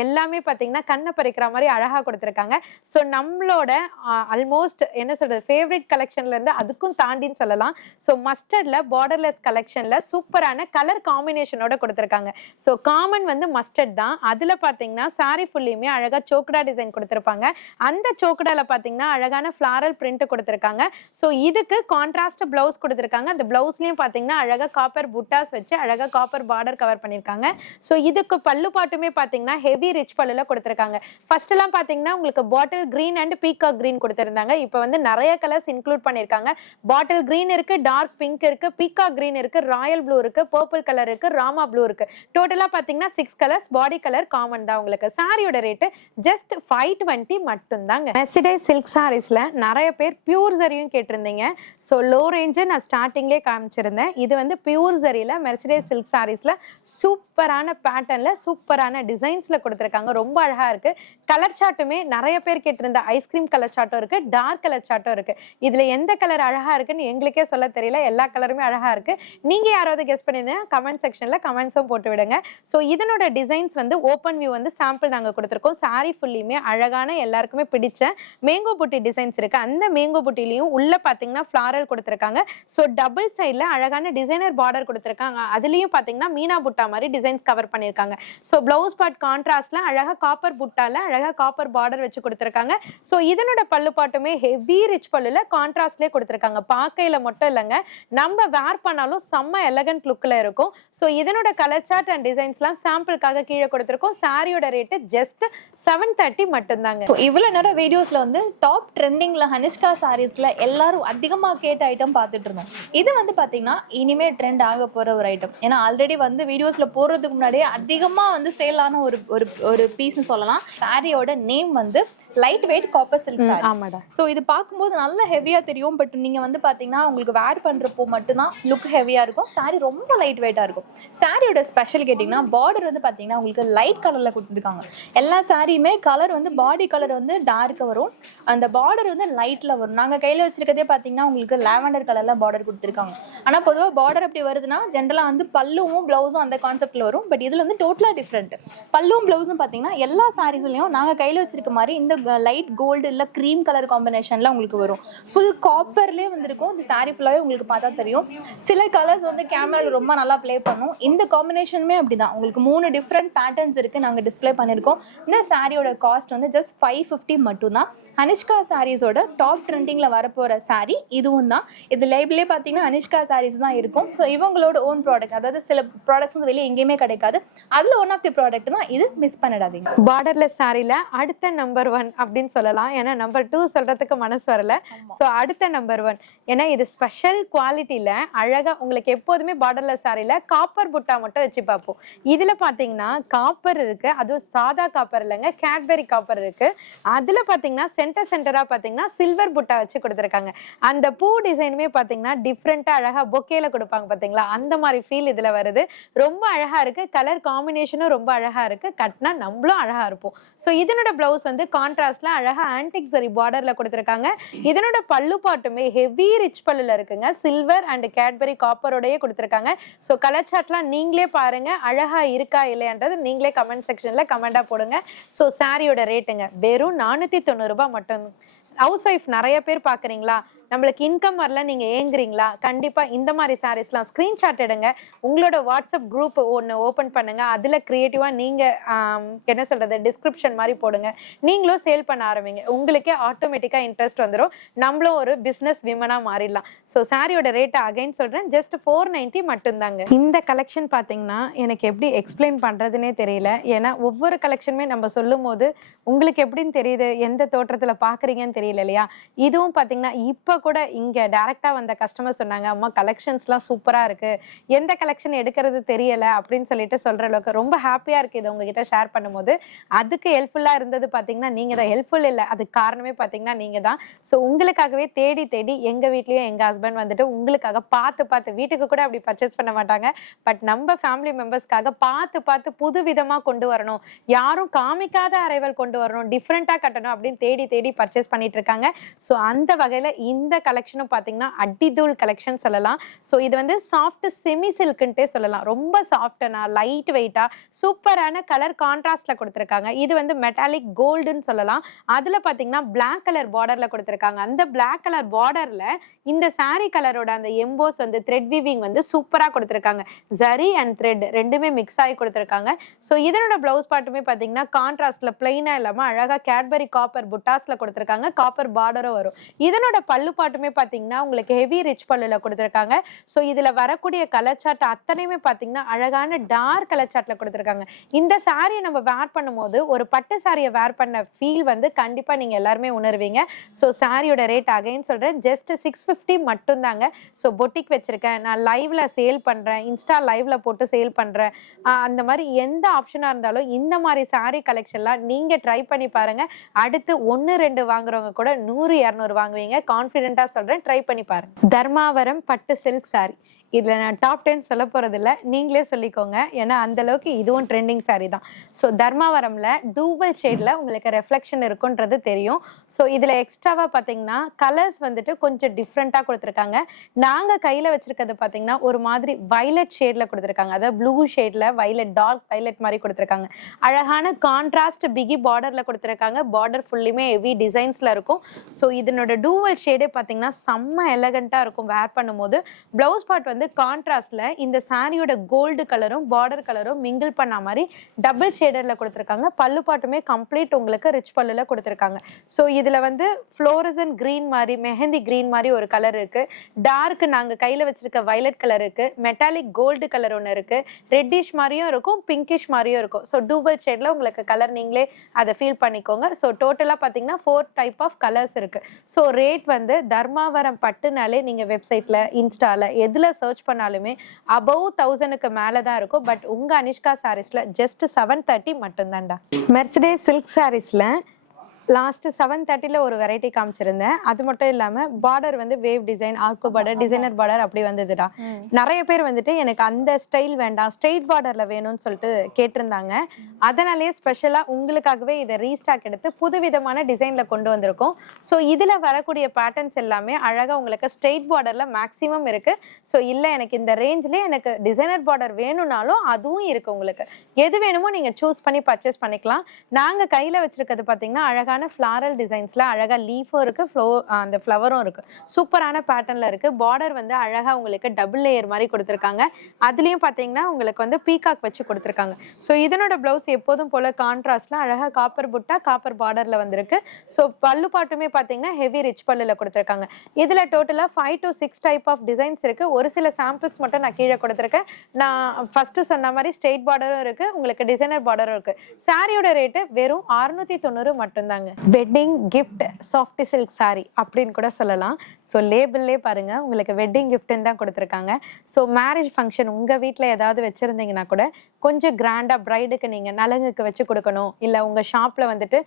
எல்லாமே பாத்தீங்கன்னா கண்ணை பறிக்கிற மாதிரி அழகா கொடுத்திருக்காங்க. சோ நம்மளோட ஆல்மோஸ்ட் என்ன சொல்றது ஃபேவரட் கலெக்ஷன்ல இருந்து அதுக்கும் தாண்டின்னு சொல்லலாம். சோ மஸ்டர்ட்ல பார்டர்லெஸ் கலெக்ஷன்ல சூப்பரான கலர் காம்பினேஷனோட கொடுத்திருக்காங்க. சோ காமன் வந்து மஸ்டர்ட் தான். அதுல பாத்தீங்கன்னா சாரி ஃபுல்லுமே அழகா சோக்கடா டிசைன் கொடுத்திருப்பாங்க. அந்த சோக்கடால பாத்தீங்கன்னா அழகான ஃபிளாரல் பிரிண்ட் கொடுத்திருக்காங்க. சோ இதுக்கு கான்ட்ராஸ்ட் பிளவுஸ் கொடுத்திருக்காங்க. அந்த பிளவுஸ்லயும் பாத்தீங்கன்னா அழகா காப்பர் புட்டாஸ் வச்சு அழகா காப்பர் பார்டர் கவர் பண்ணிருக்காங்க. சோ இதுக்கு பல்லு பாட்டுமே பாத்தீங்கன்னா ஹெவி ரிச் பல்லுல கொடுத்திருக்காங்க. ஃபர்ஸ்ட் எல்லாம் பாத்தீங்கன்னா உங்களுக்கு bottle green and peacock green கொடுத்திருந்தாங்க. இப்போ வந்து நிறைய கலர்ஸ் இன்க்ளூட் பண்ணிருக்காங்க. பாட்டில் கிரீன் இருக்கு, டார்க் பிங்க் இருக்கு, பீகாக் கிரீன் இருக்கு, ராயல் ப்ளூ இருக்கு, பர்பிள் கலர் இருக்கு, ராமா ப்ளூ இருக்கு. டோட்டலா பாத்தீங்கன்னா 6 கலர்ஸ். பாடி கலர் காமன் தான். உங்களுக்கு சாரியோட ரேட் ஜஸ்ட் 520 மட்டும் தாங்க. மெர்சிடைஸ் சில்க் சாரீஸ்ல நிறைய பேர் பியூர் ஜரியும் கேட்டிருந்தீங்க. சோ லோ ரேஞ்ச் நான் ஸ்டார்டிங்லேயே காமிச்சிருந்தேன். இது வந்து பியூர் ஜரியில மெர்சிடைஸ் சில்க் சாரீஸ்ல சூப்பரான பேட்டர்ன்ல சூப்பரான டிசைன்ஸ்ல கொடுத்திருக்காங்க. ரொம்ப அழகா இருக்கு. கலர் சார்ட்டுமே நிறைய பேர் கேட்டிருந்த ஐஸ்கிரீம் கலர் சார்ட்டும் இருக்கு, டார்க் கலர் சார்ட்டும் இருக்கு. இதுல எந்த கலர் அழகா இருக்குன்னு எங்களுக்கே சொல்ல தெரியல. எல்லா கலருமே அழகா இருக்கு. நீங்க யாராவது கெஸ் பண்ணிருந்தீங்கன்னா கமெண்ட் செக்ஷன்ல கமெண்ட்ஸும் போட்டு விடுங்க. சோ இதனோட டிசைன்ஸ் வந்து ஓப்பன் வியூ வந்து சாம்பிள் நாங்க கொடுத்திருக்கோம். சாரி ஃபுல்லுமே அழகான எல்லாருக்குமே பிடிச்ச மேங்கோ புட்டி டிசைன்ஸ் இருக்கு. அந்த மேங்கோ புட்டிலையும் உள்ள பாத்தீங்கன்னா ஃபிளாரல் கொடுத்திருக்காங்க. சோ டபுள் சைட்ல அழகான டிசைனர் பார்டர் கொடுத்திருக்காங்க. அதுலயும் பாத்தீங்கன்னா மீனா புட்டா மாதிரி டிசைன்ஸ் கவர் பண்ணிருக்காங்க. சோ பிளவுஸ் பார்ட் கான்ட்ராஸ்ட்ல அழகா காப்பர் புட்டால அழகா காப்பர் பார்டர் வச்சு கொடுத்திருக்காங்க. சோ இதனோட பல்லு பாட்டுமே ஹெவி ரிச் பல்லுல கான்ட்ராஸ்ட்லயே கொடுத்திருக்காங்க. பாக்கையில மட்டும் இல்லங்க, நம்ம வேர் பண்ணாலும் செம்ம எலகன்ட் லுக்ல இருக்கும். சோ இதனோட கலர் சார்ட் அண்ட் டிசைன்ஸ்லாம் சாம்பிளுக்காக கீழே கொடுத்திருக்கோம். சாரியோட ரேட் ஜஸ்ட் 730 மட்டும் தாங்க. இவ்வளவு நேரம் வீடியோஸ்ல வந்து டாப் ட்ரெண்டிங்ல ஹனிஷ்கா சாரீஸ்ல எல்லாரும் அதிகமா கேட்ட ஐட்டம் பார்த்துட்டு இருந்தோம். இது வந்து பாத்தீங்கன்னா இனிமே ட்ரெண்ட் ஆக போற ஒரு ஐட்டம். ஏன்னா ஆல்ரெடி வந்து வீடியோஸ்ல போறதுக்கு முன்னாடியே அதிகமா வந்து சேல் ஆன ஒரு பீஸ் சொல்லலாம். சாரியோட நேம் வந்து light weight copper silk sorry. ஆமாடா. சோ இது பாக்கும்போது நல்ல ஹெவியா தெரியும். பட் நீங்க வந்து பாத்தீங்கன்னா உங்களுக்கு வேர் பண்றப்போ மட்டும்தான் லுக் ஹெவியா இருக்கும். சாரி ரொம்ப லைட் வெயிட்டா இருக்கும். சாரியோட ஸ்பெஷல் கேட்டீங்கன்னா பார்டர் வந்து பாத்தீங்கன்னா உங்களுக்கு லைட் கலர்ல கொடுத்துருக்காங்க. எல்லா சாரியுமே கலர் வந்து பாடி கலர் வந்து டார்க்கா வரும், அந்த பார்டர் வந்து லைட்ல வரும். நாங்க கையில வச்சிருக்கதே பாத்தீங்கன்னா உங்களுக்கு லாவெண்டர் கலர்ல பார்டர் கொடுத்துருக்காங்க. ஆனா பொதுவா பார்டர் அப்படி வருதுன்னா ஜென்ரலா வந்து பல்லுவும் பிளவுஸும் அந்த கான்செப்ட்ல வரும். பட் இதுல வந்து டோட்டலா டிஃப்ரெண்ட். பல்லுவும் பிளவுஸும் பாத்தீங்கன்னா எல்லா சாரீஸ்லயும் நாங்க கையில வச்சிருக்க மாதிரி இந்த லைட் கோல்டு இல்ல கிரீம் கலர் காம்பினேஷன்ல உங்களுக்கு வரும். ஃபுல் காப்பர்லயே வந்திருக்கும். இந்த சாரி ஃபுல்லாவே உங்களுக்கு பார்த்தா தெரியும். சில கலர்ஸ் வந்து கேமரால ரொம்ப நல்லா ப்ளே பண்ணும். இந்த காம்பினேஷனுமே அப்படிதான். உங்களுக்கு 3 டிஃப்ரெண்ட் பேட்டர்ன்ஸ் இருக்கு, நாங்க டிஸ்ப்ளே பண்ணிருக்கோம். இந்த சாரியோட காஸ்ட் வந்து ஜஸ்ட் 550 மட்டும் தான். அனிஷ்கா சாரீஸோட டாப் ட்ரெண்டிங்ல வரப்போற சாரி இதுவும் தான். இது லேபிளே பாத்தீங்கன்னா அனிஷ்கா சாரீஸ் தான் இருக்கும். ஸோ இவங்களோட ஓன் ப்ராடக்ட், அதாவது சில ப்ராடக்ட்ஸ் வந்து வெளியே எங்கேயுமே கிடைக்காது. அதுல ஒன் ஆஃப் தி ப்ராடக்ட் தான் இது. மிஸ் பண்ணிடாதீங்க. பார்டர்லெஸ் சாரில அடுத்த நம்பர் 1 அப்படின்னு சொல்லலாம். ஏன்னா நம்பர் 2 சொல்றதுக்கு மனசு வரல. ஸோ அடுத்த நம்பர் 1, ஏன்னா இது ஸ்பெஷல் குவாலிட்டியில அழகா உங்களுக்கு எப்போதுமே பார்டர்லெஸ் சாரியில காப்பர் புட்டா மட்டும் வச்சு பார்ப்போம். இதுல பாத்தீங்கன்னா காப்பர் இருக்கு, அதுவும் சாதா காப்பர் இல்லைங்க, கேட்பெரி காப்பர் இருக்கு. அதுல பாத்தீங்கன்னா சென்டரா பாத்தீங்கன்னா சில்வர் புட்டா வச்சு கொடுத்துருக்காங்க. அந்த பூ டிசைனுமே பாத்தீங்கன்னா டிஃப்ரெண்டா அழகா பொக்கேல கொடுப்பாங்க பாத்தீங்களா, அந்த மாதிரி ஃபீல் இதுல வருது. ரொம்ப அழகா இருக்கு, கலர் காம்பினேஷனும் ரொம்ப அழகா இருக்கு, கட்டினா நம்மளும் அழகா இருப்போம். ஸோ இதனோட பிளவுஸ் வந்து கான்ட்ராஸ்ட்ல அழகா ஆன்டிக் சரி பார்டர்ல கொடுத்துருக்காங்க. இதனோட பல்லு பாட்டுமே ஹெவி ரிச் பல்லுல இருக்குங்க, சில்வர் அண்ட் கேட்பெரி காப்பரோடயே கொடுத்துருக்காங்க. ஸோ கலர் சார்ட்லாம் நீங்களே பாருங்க, அழகா இருக்கா இல்லையான்றது நீங்களே கமெண்ட் செக்ஷன்ல கமெண்டா போடுங்க. ஸோ சாரியோட ரேட்டுங்க வெறும் 490 ரூபாய் மட்டும். ஹவுஸ் ஒய்ஃப் நிறைய பேர் பாக்குறீங்களா, நம்மளுக்கு இன்கம் வரல, நீங்க ஏங்குறீங்களா, கண்டிப்பா இந்த மாதிரி சாரீஸ்லாம் ஸ்கிரீன்ஷாட் எடுங்க, உங்களோட வாட்ஸ்அப் குரூப் ஒன்று ஓபன் பண்ணுங்க, அதுல கிரியேட்டிவா நீங்க என்ன சொல்றது டிஸ்கிரிப்ஷன் மாதிரி போடுங்க, நீங்களும் சேல் பண்ண ஆரம்பிங்க, உங்களுக்கே ஆட்டோமேட்டிக்கா இன்ட்ரெஸ்ட் வந்துடும், நம்மளும் ஒரு பிசினஸ் விமனா மாறிடலாம். ஸோ சாரியோட ரேட் அகைன் சொல்றேன், ஜஸ்ட் 490 மட்டும்தாங்க. இந்த கலெக்ஷன் பாத்தீங்கன்னா எனக்கு எப்படி எக்ஸ்பிளைன் பண்றதுன்னே தெரியல. ஏன்னா ஒவ்வொரு கலெக்ஷனுமே நம்ம சொல்லும் போது உங்களுக்கு எப்படின்னு தெரியுது, எந்த தோற்றத்துல பாக்குறீங்கன்னு தெரியல இல்லையா. இதுவும் பாத்தீங்கன்னா இப்ப கூட இங்க டைரக்டா வந்த கஸ்டமர் சொன்னாங்க, அம்மா கலெக்ஷன்ஸ்லாம் சூப்பரா இருக்கு, எந்த கலெக்ஷன் எடுக்கிறது தெரியல அப்படின்னு சொல்லிட்டு சொல்ற அளவுக்கு ரொம்ப ஹாப்பியா இருக்கு இதை உங்ககிட்ட ஷேர் பண்ணும்போது. அதுக்கு ஹெல்ப்ஃபுல்லா இருந்தது பாத்தீங்கன்னா நீங்க தான். ஹெல்ப்ஃபுல் இல்ல, அதுக்கு காரணமே பாத்தீங்கன்னா நீங்க தான். ஸோ உங்களுக்காகவே தேடி தேடி எங்க வீட்லயும் எங்க ஹஸ்பண்ட் வந்துட்டு உங்களுக்காக பார்த்து வீட்டுக்கு கூட அப்படி பர்ச்சேஸ் பண்ண மாட்டாங்க, பட் நம்ம ஃபேமிலி மெம்பர்ஸ்க்காக பார்த்து புது விதமா கொண்டு வரணும், யாரும் காமிக்காத அரைவல் கொண்டு வரணும், டிஃப்ரெண்டா கட்டணும் அப்படின்னு தேடி தேடி பர்ச்சேஸ் பண்ணிட்டு இருக்காங்க. ஸோ அந்த வகையில இந்த கலெக்ஷனும் பாத்தீங்கன்னா அடிதூள் கலெக்ஷன் சொல்லலாம். ஸோ இது வந்து சாஃப்ட் செமி சில்க்ன்ட்டே சொல்லலாம், ரொம்ப சாஃப்டனா லைட் வெயிட்டா சூப்பரான கலர் கான்ட்ராஸ்ட்ல கொடுத்துருக்காங்க. இது வந்து மெட்டாலிக் கோல்டுன்னு சொல்லலாம். அதுல பாத்தீங்கன்னா பிளாக் கலர் பார்டர்ல கொடுத்துருக்காங்க. அந்த பிளாக் கலர் பார்டர்ல இந்த சாரி கலரோட அந்த எம்போஸ் வந்து த்ரெட் வீவிங் வந்து சூப்பரா கொடுத்துருக்காங்க. ஜரி அண்ட் த்ரெட் ரெண்டுமே மிக்ஸ் ஆகி கொடுத்துருக்காங்க. ஸோ இதனோட பிளவுஸ் பாட்டுமே பாத்தீங்கன்னா கான்ட்ராஸ்ட்ல பிளைனா இல்லாம அழகா கேட்பெரி காப்பர் புட்டாஸ்ல கொடுத்துருக்காங்க, காப்பர் பார்டரும் வரும். இதனோட பல்லு பாட்டுமே பாத்தீங்கன்னா உங்களுக்கு ஹெவி ரிச் பல்லுல கொடுத்துருக்காங்க. ஸோ இதுல வரக்கூடிய கலர் சார்ட் அத்தனையுமே பாத்தீங்கன்னா அழகான டார்க் கலர் சார்ட்ல கொடுத்துருக்காங்க. இந்த சாரியை நம்ம வேர் பண்ணும்போது ஒரு பட்டு சாரியை வேர் பண்ண ஃபீல் வந்து கண்டிப்பா நீங்க எல்லாருமே உணர்வீங்க. ஸோ சாரியோட ரேட் அகைன் சொல்றேன், ஜஸ்ட் 650 மட்டும் தாங்க. ஸோ பொட்டிக் வச்சிருக்கேன், நான் லைவ்ல சேல் பண்றேன், இன்ஸ்டா லைவ்ல போட்டு சேல் பண்றேன், அந்த மாதிரி எந்த ஆப்ஷனா இருந்தாலும் இந்த மாதிரி சாரி கலெக்ஷன்லாம் நீங்க ட்ரை பண்ணி பாருங்க. அடுத்து 1-2 வாங்குறவங்க கூட 100-200 வாங்குவீங்க, கான்ஃபிடென்ட்டா சொல்றேன், ட்ரை பண்ணி பாருங்க. தர்மாவரம் பட்டு சில்க் சாரி, இதுல நான் டாப் 10 சொல்ல போறது இல்ல, நீங்களே சொல்லிக்கோங்க, ஏன்னா அந்த அளவுக்கு இதுவும் ட்ரெண்டிங் சாரி தான். ஸோ தர்மாவரம்ல டூபல் ஷேட்ல உங்களுக்கு ரெஃப்ளெக்ஷன் இருக்குன்றது தெரியும். ஸோ இதுல எக்ஸ்ட்ராவா பாத்தீங்கன்னா கலர்ஸ் வந்துட்டு கொஞ்சம் டிஃப்ரெண்டா கொடுத்துருக்காங்க. நாங்க கையில வச்சிருக்கிறது பாத்தீங்கன்னா ஒரு மாதிரி வயலட் ஷேட்ல கொடுத்துருக்காங்க, அதாவது ப்ளூ ஷேட்ல வயலட், டார்க் வயலட் மாதிரி கொடுத்துருக்காங்க. அழகான கான்ட்ராஸ்ட் பிகி பார்டர்ல கொடுத்துருக்காங்க, பார்டர் ஃபுல்லுமே ஹெவி டிசைன்ஸ்ல இருக்கும். ஸோ இதனோட டூவல் ஷேடே பாத்தீங்கன்னா செம்ம எலகண்டா இருக்கும் வேர் பண்ணும்போது. பிளவுஸ் பார்ட் வந்து கான்ட்ராஸ்ட்ல இந்த சாரியோட கோல்டு கலரும் பார்டர் கலரும் மிங்கிள் பண்ண மாதிரி டபுள் ஷேடர்ல கொடுத்துருக்காங்க. பல்லு பாட்டுமே கம்ப்ளீட் உங்களுக்கு ரிச் பல்லுல கொடுத்துருக்காங்க. ஸோ இதுல வந்து ஃப்ளோரசன் கிரீன் மாதிரி, மெஹந்தி கிரீன் மாதிரி ஒரு கலர் இருக்கு, டார்க் நாங்க கையில வச்சிருக்க வயலட் கலர் இருக்கு, மெட்டாலிக் கோல்டு கலர் ஒன்று இருக்கு, ரெட்டிஷ் மாதிரியும் இருக்கும், பிங்கிஷ் மாதிரியும் இருக்கும். ஸோ டூபல் ஷேட்ல உங்களுக்கு கலர் நீங்களே அதை ஃபீல் பண்ணிக்கோங்க. ஸோ டோட்டலா பாத்தீங்கன்னா 4 டைப் ஆஃப் கலர்ஸ் இருக்கு. ஸோ ரேட் வந்து தர்மாவரம் பட்டுனாலே நீங்க வெப்சைட்ல இன்ஸ்டால எதுல சர்ச் பண்ணாலுமே above 1000க்கு மேல தான் இருக்கும். பட் உங்க அனிஷ்கா சாரீஸ்ல ஜஸ்ட் 730 மட்டும் தான்டா. மெர்சிடஸ் சில்க் சாரீஸ்ல லாஸ்ட் 730ல ஒரு வெரைட்டி காமிச்சிருந்தேன். அது மட்டும் இல்லாம பார்டர் வந்து வேவ் டிசைன், ஆர்கோ பார்டர், டிசைனர் பார்டர் அப்படி வந்ததுடா. நிறைய பேர் வந்துட்டு எனக்கு அந்த ஸ்டைல் வேண்டாம், ஸ்ட்ரெயிட் பார்டர்ல வேணும்னு சொல்லிட்டு கேட்டிருந்தாங்க. அதனாலேயே ஸ்பெஷலா உங்களுக்காகவே இதை ரீஸ்டாக் எடுத்து புதுவிதமான டிசைன்ல கொண்டு வந்திருக்கோம். ஸோ இதுல வரக்கூடிய பேட்டர்ன்ஸ் எல்லாமே அழகா உங்களுக்கு ஸ்ட்ரெயிட் பார்டர்ல மேக்ஸிமம் இருக்கு. ஸோ இல்ல எனக்கு இந்த ரேஞ்சிலே எனக்கு டிசைனர் பார்டர் வேணும்னாலும் அதுவும் இருக்கு. உங்களுக்கு எது வேணுமோ நீங்க சூஸ் பண்ணி பர்ச்சேஸ் பண்ணிக்கலாம். நாங்க கையில வச்சிருக்கிறது பாத்தீங்கன்னா அழகா ஃபிளாரல் டிசைன்ஸ்ல அழகா லீஃபும் இருக்கு, அந்த ஃப்ளவரும் இருக்கு, சூப்பரான பேட்டர்ன்ல இருக்கு. பார்டர் வந்து அழகா உங்களுக்கு டபுள் லேயர் மாதிரி கொடுத்துருக்காங்க. அதுலயும் பாத்தீங்கன்னா உங்களுக்கு வந்து பீகாக் வச்சு கொடுத்துருக்காங்க. ஸோ இதனோட பிளவுஸ் எப்போதும் போல கான்ட்ராஸ்ட்ல அழகா காப்பர் புட்டா காப்பர் பார்டர்ல வந்திருக்கு. ஸோ பல்லு பாட்டுமே பாத்தீங்கன்னா ஹெவி ரிச் பல்லுல கொடுத்துருக்காங்க. இதுல டோட்டலா 5 to 6 டைப் ஆஃப் டிசைன்ஸ் இருக்கு. ஒரு சில சாம்பிள்ஸ் மட்டும் நான் கீழே கொடுத்துருக்கேன். நான் ஃபர்ஸ்ட் சொன்ன மாதிரி ஸ்ட்ரெயிட் பார்டரும் இருக்கு, உங்களுக்கு டிசைனர் பார்டரும் இருக்கு. சாரியோட ரேட்டு வெறும் 690 மட்டும்தாங்க. கொடுத்துருக்காங்க. Wedding gift soft silk sorry அப்படின்னு கூட சொல்லலாம். ஸோ லேபிள்லே பாருங்க உங்களுக்கு வெட்டிங் கிஃப்ட்னு தான் கொடுத்துருக்காங்க. ஸோ மேரேஜ் ஃபங்க்ஷன் உங்கள் வீட்டில் ஏதாவது வச்சுருந்தீங்கன்னா கூட கொஞ்சம் கிராண்டாக ப்ரைடுக்கு நீங்கள் நலங்குக்கு வச்சு கொடுக்கணும், இல்லை உங்கள் ஷாப்பில் வந்துட்டு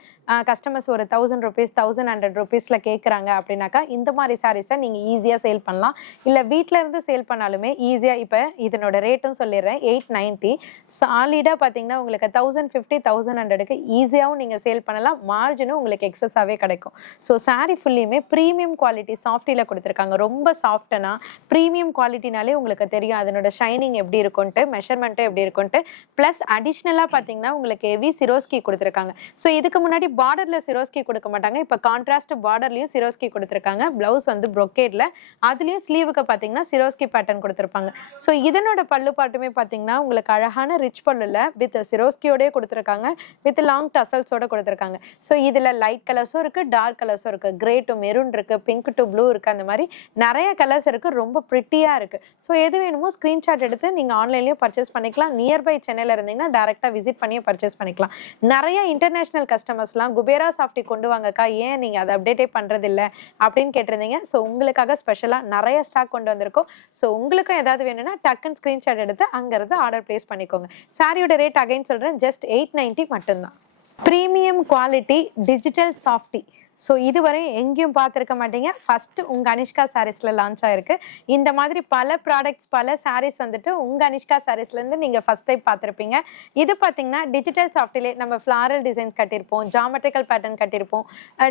கஸ்டமர்ஸ் ஒரு 1000 rupees 1100 rupeesல கேட்குறாங்க அப்படின்னாக்கா இந்த மாதிரி சாரீஸை நீங்கள் ஈஸியாக சேல் பண்ணலாம். இல்லை வீட்டில் இருந்து சேல் பண்ணாலுமே ஈஸியாக. இப்போ இதனோட ரேட்டும் சொல்லிடுறேன், 890. சாலிடாக பார்த்தீங்கன்னா உங்களுக்கு 1050 1100க்கு ஈஸியாகவும் நீங்கள் சேல் பண்ணலாம். மார்ஜினும் உங்களுக்கு எக்ஸஸாகவே கிடைக்கும். ஸோ சாரீ ஃபுல்லியுமே ப்ரீமியம் குவாலிட்டி சாஃப்டியில் கொடுத்துருக்காங்க. ரொம்ப சாஃப்டனா ப்ரீமியம் குவாலிட்டினாலே உங்களுக்கு தெரியும் அதனோட ஷைனிங் எப்படி இருக்கும்ட்டு, மெஷர்மெண்ட்டும் எப்படி இருக்கும்ட்டு. ப்ளஸ் அடிஷ்னலாக பார்த்தீங்கன்னா உங்களுக்கு ஹெவி சிரோஸ்கி கொடுத்துருக்காங்க. ஸோ இதுக்கு முன்னாடி பார்டரில் சிரோஸ்கி கொடுக்க மாட்டாங்க, இப்போ கான்ட்ராஸ்ட் பார்டர்லையும் சிரோஸ்கி கொடுத்துருக்காங்க. ப்ளவுஸ் வந்து ப்ரொக்கேட்ல, அதுலேயும் ஸ்லீவுக்கு பார்த்தீங்கன்னா சிரோஸ்கி பேட்டர்ன் கொடுத்துருப்பாங்க. ஸோ இதனோட பல்லு பாட்டுமே பார்த்தீங்கன்னா உங்களுக்கு அழகான ரிச் பல்லுல வித் சிரோஸ்கியோடய கொடுத்துருக்காங்க, வித் லாங் டசல்ஸோட கொடுத்துருக்காங்க. ஸோ இதில் லைட் கலர்ஸும் இருக்குது, டார்க் கலர்ஸும் இருக்குது, கிரே டு மெரூன் இருக்குது, பிங்க் டு ப்ளூ இருக்குது, அந்த மாதிரி நிறைய கலர்ஸ் இருக்குது. ரொம்ப ப்ரிட்டியாக இருக்குது. ஸோ எது வேணுமோ ஸ்க்ரீன்ஷாட் எடுத்து நீங்கள் ஆன்லைன்லேயும் பர்ச்சேஸ் பண்ணிக்கலாம். நியர்பை சென்னையில் இருந்தீங்கன்னா டேரெக்டாக விசிட் பண்ணி பர்ச்சேஸ் பண்ணிக்கலாம். நிறைய இன்டர்நேஷ்னல் கஸ்டமர்ஸ்லாம் குபேரா சாஃப்டி கொண்டு வாங்கக்கா, ஏன் நீங்கள் அதை அப்டேட்டே பண்ணுறதில்ல அப்படின்னு கேட்டிருந்தீங்க. ஸோ உங்களுக்காக ஸ்பெஷலாக நிறைய ஸ்டாக் கொண்டு வந்திருக்கோம். ஸோ உங்களுக்கும் ஏதாவது வேணும்னா டக்குன்னு ஸ்க்ரீன்ஷாட் எடுத்து அங்கேருந்து ஆர்டர் ப்ளேஸ் பண்ணிக்கோங்க. சாரியோட ரேட் அகைன் சொல்கிறேன், ஜஸ்ட் 890 மட்டும்தான். Premium quality digital softy. So இதுவரை எங்கேயும் பார்த்துருக்க மாட்டீங்க, ஃபஸ்ட்டு உங்கள் அனிஷ்கா சாரீஸில் லான்ச் ஆயிருக்கு. இந்த மாதிரி பல ப்ராடக்ட்ஸ் பல சாரீஸ் வந்துட்டு உங்கள் அனிஷ்கா சாரீஸ்லேருந்து நீங்கள் ஃபஸ்ட் டைம் பார்த்துருப்பீங்க. இது பார்த்தீங்கன்னா டிஜிட்டல் சாஃப்டிலே நம்ம ஃப்ளாரல் டிசைன்ஸ் கட்டியிருப்போம், ஜாமெட்ரிக்கல் பேட்டர்ன் கட்டியிருப்போம்,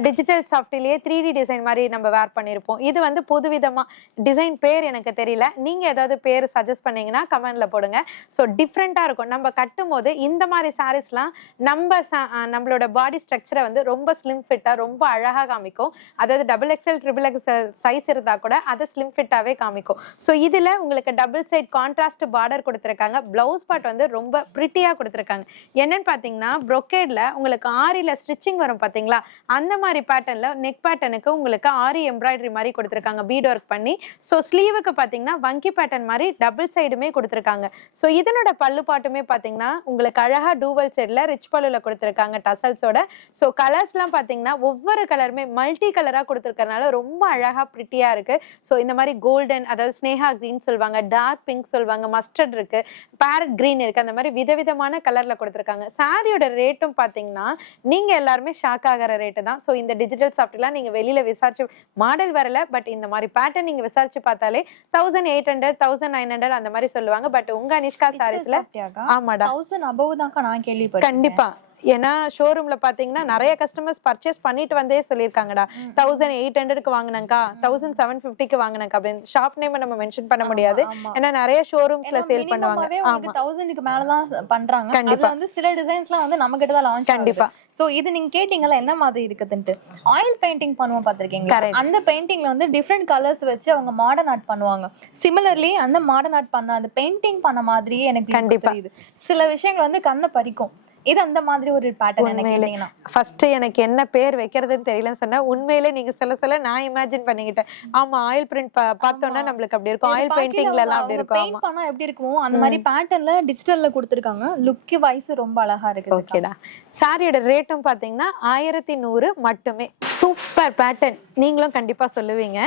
டிஜிட்டல் சாஃப்டிலேயே 3D டிசைன் மாதிரி நம்ம வேர் பண்ணியிருப்போம். இது வந்து புதுவிதமாக டிசைன் பேர் எனக்கு தெரியல, நீங்கள் ஏதாவது பேர் சஜஸ்ட் பண்ணீங்கன்னா கமெண்டில் போடுங்க. ஸோ டிஃப்ரெண்ட்டாக இருக்கும். நம்ம கட்டும் போது இந்த மாதிரி சாரீஸ்லாம் நம்மளோட பாடி ஸ்ட்ரக்சரை வந்து ரொம்ப ஸ்லிம் ஃபிட்டாக ரொம்ப அழகாக காமிக்கும். அதாவது XXL XXL சைஸ் இருந்தா கூட அதை ஸ்லிம் ஃபிட்டாவே காமிக்கும். ஸோ இதுல உங்களுக்கு டபுள் சைட் கான்ட்ராஸ்ட் பார்டர் கொடுத்துருக்காங்க. பிளவுஸ் பார்ட் வந்து ரொம்ப பிரிட்டியா கொடுத்துருக்காங்க. என்னன்னு பாத்தீங்கன்னா ப்ரொக்கேட்ல உங்களுக்கு ஆரியில ஸ்டிச்சிங் வரும் பாத்தீங்களா, அந்த மாதிரி பேட்டர்ன்ல நெக் பேட்டர்னுக்கு உங்களுக்கு ஆரி எம்ப்ராய்டரி மாதிரி கொடுத்துருக்காங்க பீட் ஒர்க் பண்ணி. ஸோ ஸ்லீவுக்கு பாத்தீங்கன்னா வங்கி பேட்டர்ன் மாதிரி டபுள் சைடுமே கொடுத்துருக்காங்க. ஸோ இதனோட பல்லு பாட்டுமே பாத்தீங்கன்னா உங்களுக்கு அழகா டூவல் சைட்ல ரிச் பல்லுல கொடுத்துருக்காங்க டசல்ஸோட. ஸோ கலர்ஸ்லாம் பாத்தீங்கன்னா ஒவ்வொரு கலருமே மல்டி கலரா கொடுத்துருக்கறனால ரொம்ப அழகா பிரிட்டியா இருக்கு. ஸோ இந்த மாதிரி கோல்டன், அதாவது ஸ்னேகா கிரீன் சொல்லுவாங்க, டார்க் பிங்க் சொல்லுவாங்க, மஸ்டர்ட் இருக்கு, பேரட் கிரீன் இருக்கு, அந்த மாதிரி விதவிதமான கலர்ல கொடுத்துருக்காங்க. சாரியோட ரேட்டும் பாத்தீங்கன்னா நீங்க எல்லாருமே ஷாக் ஆகிற ரேட்டு தான். ஸோ இந்த டிஜிட்டல் சாஃப்ட்லாம் நீங்க வெளியில விசாரிச்சு மாடல் வரல, பட் இந்த மாதிரி பேட்டர்ன் நீங்க விசாரிச்சு பார்த்தாலே 1800 1900 அந்த மாதிரி சொல்லுவாங்க. பட் உங்க அனிஷ்கா சாரீஸ்ல ஆமாடா 1000 above தான்க்கா நான் கேள்விப்பட்டேன். கண்டிப்பா. ஏன்னா ஷோரூம்ல பாத்தீங்கன்னா நிறைய கஸ்டமர்ஸ் பர்ச்சேஸ் பண்ணிட்டு வந்தே சொல்லியிருக்காங்கடா, 1800க்கு வாங்கினாங்கக்கா, 1750க்கு வாங்கினாங்க அப்படின்னு. ஷாப் நேம் நம்ம மென்ஷன் பண்ண முடியாது, ஏன்னா நிறைய ஷோரூம்ஸ்ல சேல் பண்ணுவாங்க. ஆமா 1000க்கு மேல தான் பண்றாங்க. அதுல வந்து சில டிசைன்ஸ்லாம் வந்து நம்ம கிட்ட தான் லான்ச். கண்டிப்பா. சோ இது நீங்க கேட்டிங்கல என்ன மாதிரி இருக்குதுன்னு. ஆயில் பெயிண்டிங் பண்ணுவோம் பாத்திருக்கீங்களா, அந்த பெயிண்டிங்ல வந்து டிஃபரெண்ட் கலர்ஸ் வச்சு அவங்க மாடர்ன் ஆர்ட் பண்ணுவாங்க. சிமிலர்லி அந்த மாடர்ன் ஆர்ட் பண்ண அந்த பெயிண்டிங் பண்ண மாதிரியே எனக்கு தெரியுது. சில விஷயங்கள் வந்து கண்ணை பறிக்கும். இது அந்த மாதிரி ஒரு பேட்டர்ன் என்ன கேட்டீங்கன்னா ஃபர்ஸ்ட் எனக்கு என்ன பேர் வைக்கிறதுன்னு தெரியலன்னு சொன்னா, உண்மையிலே நீங்க சொல்ல நான் இமேஜின் பண்ணிக்கிட்டேன். ஆமா ஆயில் பிரிண்ட் பார்த்தோம்னா நம்மளுக்கு அப்படி இருக்கும், ஆயில் பெயிண்டிங்ல எல்லாம் அப்படி இருக்கும். பெயிண்ட் பண்ணா எப்படி இருக்குமோ அந்த மாதிரி பேட்டர்ன்ல டிஜிட்டல்ல கொடுத்திருக்காங்க. லுக் வைஸ் ரொம்ப அழகா இருக்கு. ஓகேடா. சாரியோட ரேட்டும் பாத்தீங்கன்னா 1100 மட்டுமே. சூப்பர் பேட்டர்ன், நீங்களும் கண்டிப்பா சொல்லுவீங்க.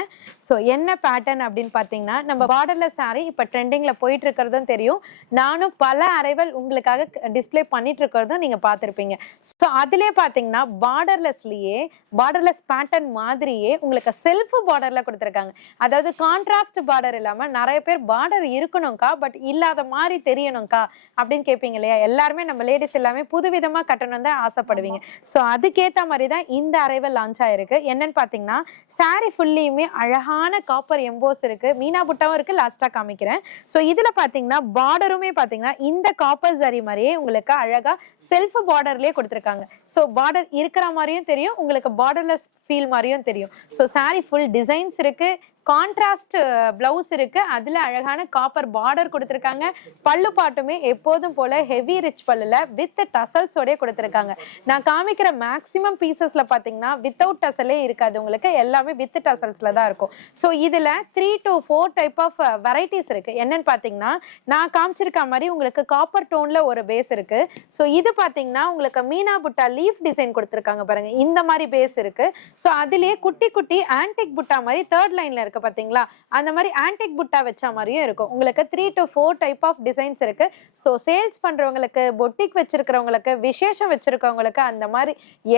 ஸோ என்ன பேட்டர்ன் அப்படின்னு பாத்தீங்கன்னா, நம்ம பார்டர்ல சாரி இப்ப ட்ரெண்டிங்ல போயிட்டு இருக்கிறதும் தெரியும், நானும் பல அரைவல் உங்களுக்காக டிஸ்பிளே பண்ணிட்டு இருக்கிறதும் நீங்க பார்த்திருப்பீங்க. ஸோ அதுலயே பாத்தீங்கன்னா பார்டர்லெஸ் பேட்டர்ன் மாதிரியே உங்களுக்கு செல்ஃப் பார்டர்ல கொடுத்துருக்காங்க. அதாவது கான்ட்ராஸ்ட் பார்டர் இல்லாம நிறைய பேர் பார்டர் இருக்கணும்க்கா பட் இல்லாத மாதிரி தெரியணும்க்கா அப்படின்னு கேட்பீங்க இல்லையா. எல்லாருமே நம்ம லேடிஸ் எல்லாமே புதுவிதமா கட்டணும் தான் ஆசைப்படுவீங்க. ஸோ அதுக்கேற்ற மாதிரி தான் இந்த அரைவல் லான்ச் ஆயிருக்கு. என்னன்னு பாத்தீங்கன்னா சாரி ஃபுல்லியுமே அழகான காப்பர் எம்போஸ் இருக்கு, மீனா புட்டாவும் இருக்கு, லாஸ்டா காமிக்கிறேன். ஸோ இதுல பாத்தீங்கன்னா பார்டருமே பாத்தீங்கன்னா இந்த காப்பர் ஜரி மாதிரியே உங்களுக்கு அழகா செல்ஃப் பார்டர்லயே கொடுத்துருக்காங்க. ஸோ பார்டர் இருக்கிற மாதிரியும் தெரியும், உங்களுக்கு பார்டர்லெஸ் ஃபீல் மாதிரியும் தெரியும். ஸோ சாரி ஃபுல் டிசைன்ஸ் இருக்கு, கான்ட்ராஸ்ட் பிளவுஸ் இருக்கு, அதுல அழகான காப்பர் பார்டர் கொடுத்திருக்காங்க. பல்லு பாட்டுமே எப்போதும் போல ஹெவி ரிச் பல்லுல வித் டசல்ஸோட கொடுத்திருக்காங்க. நான் காமிக்கிற மேக்ஸிமம் பீசஸ்ல பாத்தீங்கன்னா வித்தவுட் டசலே இருக்காது, உங்களுக்கு எல்லாமே வித் டசல்ஸ்ல தான் இருக்கும். ஸோ இதுல 3 to 4 டைப் ஆஃப் வெரைட்டிஸ் இருக்கு. என்னன்னு பாத்தீங்கன்னா நான் காமிச்சிருக்க மாதிரி உங்களுக்கு காப்பர் டோன்ல ஒரு பேஸ் இருக்கு. ஸோ இது பாத்தீங்கன்னா உங்களுக்கு மீனா புட்டா லீஃப் டிசைன் கொடுத்திருக்காங்க பாருங்க, இந்த மாதிரி பேஸ் இருக்கு. ஸோ அதுலயே குட்டி குட்டி ஆன்டிக் புட்டா மாதிரி தேர்ட் லைன்ல இருக்கு பாத்தீங்களா, அந்த மாதிரி ஆன்டிக் புட்டா வச்ச மாதிரியும் இருக்கும். உங்களுக்கு 3 to 4 டைப் ஆஃப் டிசைன்ஸ் இருக்கு. ஸோ சேல்ஸ் பண்றவங்களுக்கு, பொட்டிக் வச்சிருக்கிறவங்களுக்கு, விசேஷம் வச்சிருக்கவங்களுக்கு, அந்த மாதிரி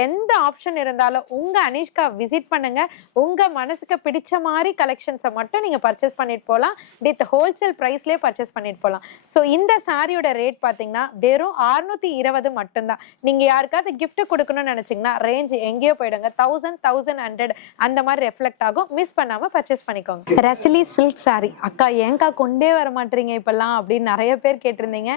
எந்த ஆப்ஷன் இருந்தாலும் உங்க அனிஷ்கா விசிட் பண்ணுங்க. உங்க மனசுக்கு பிடிச்ச மாதிரி கலெக்ஷன்ஸை மட்டும் நீங்க பர்ச்சேஸ் பண்ணிட்டு போகலாம். வித் ஹோல்சேல் பிரைஸ்லயே பர்ச்சேஸ் பண்ணிட்டு போகலாம். ஸோ இந்த சாரியோட ரேட் பாத்தீங்கன்னா வெறும் 620 மட்டும்தான். நீங்க யாருக்காவது gift கொடுக்கணும்னு நினைச்சீங்கன்னா ரேஞ்ச் எங்கேயோ போயிடுங்க, 1000, 1100 அந்த மாதிரி ரெஃப்ளெக்ட் ஆகும். மிஸ் பண்ணாம பர்ச்சேஸ் பண்ணிக்கோங்க. ரசிலி சில்க் சாரி அக்கா ஏங்கா கொண்டே வர மாட்டீங்க இப்பெல்லாம் அப்படின்னு நிறைய பேர் கேட்டிருந்தீங்க,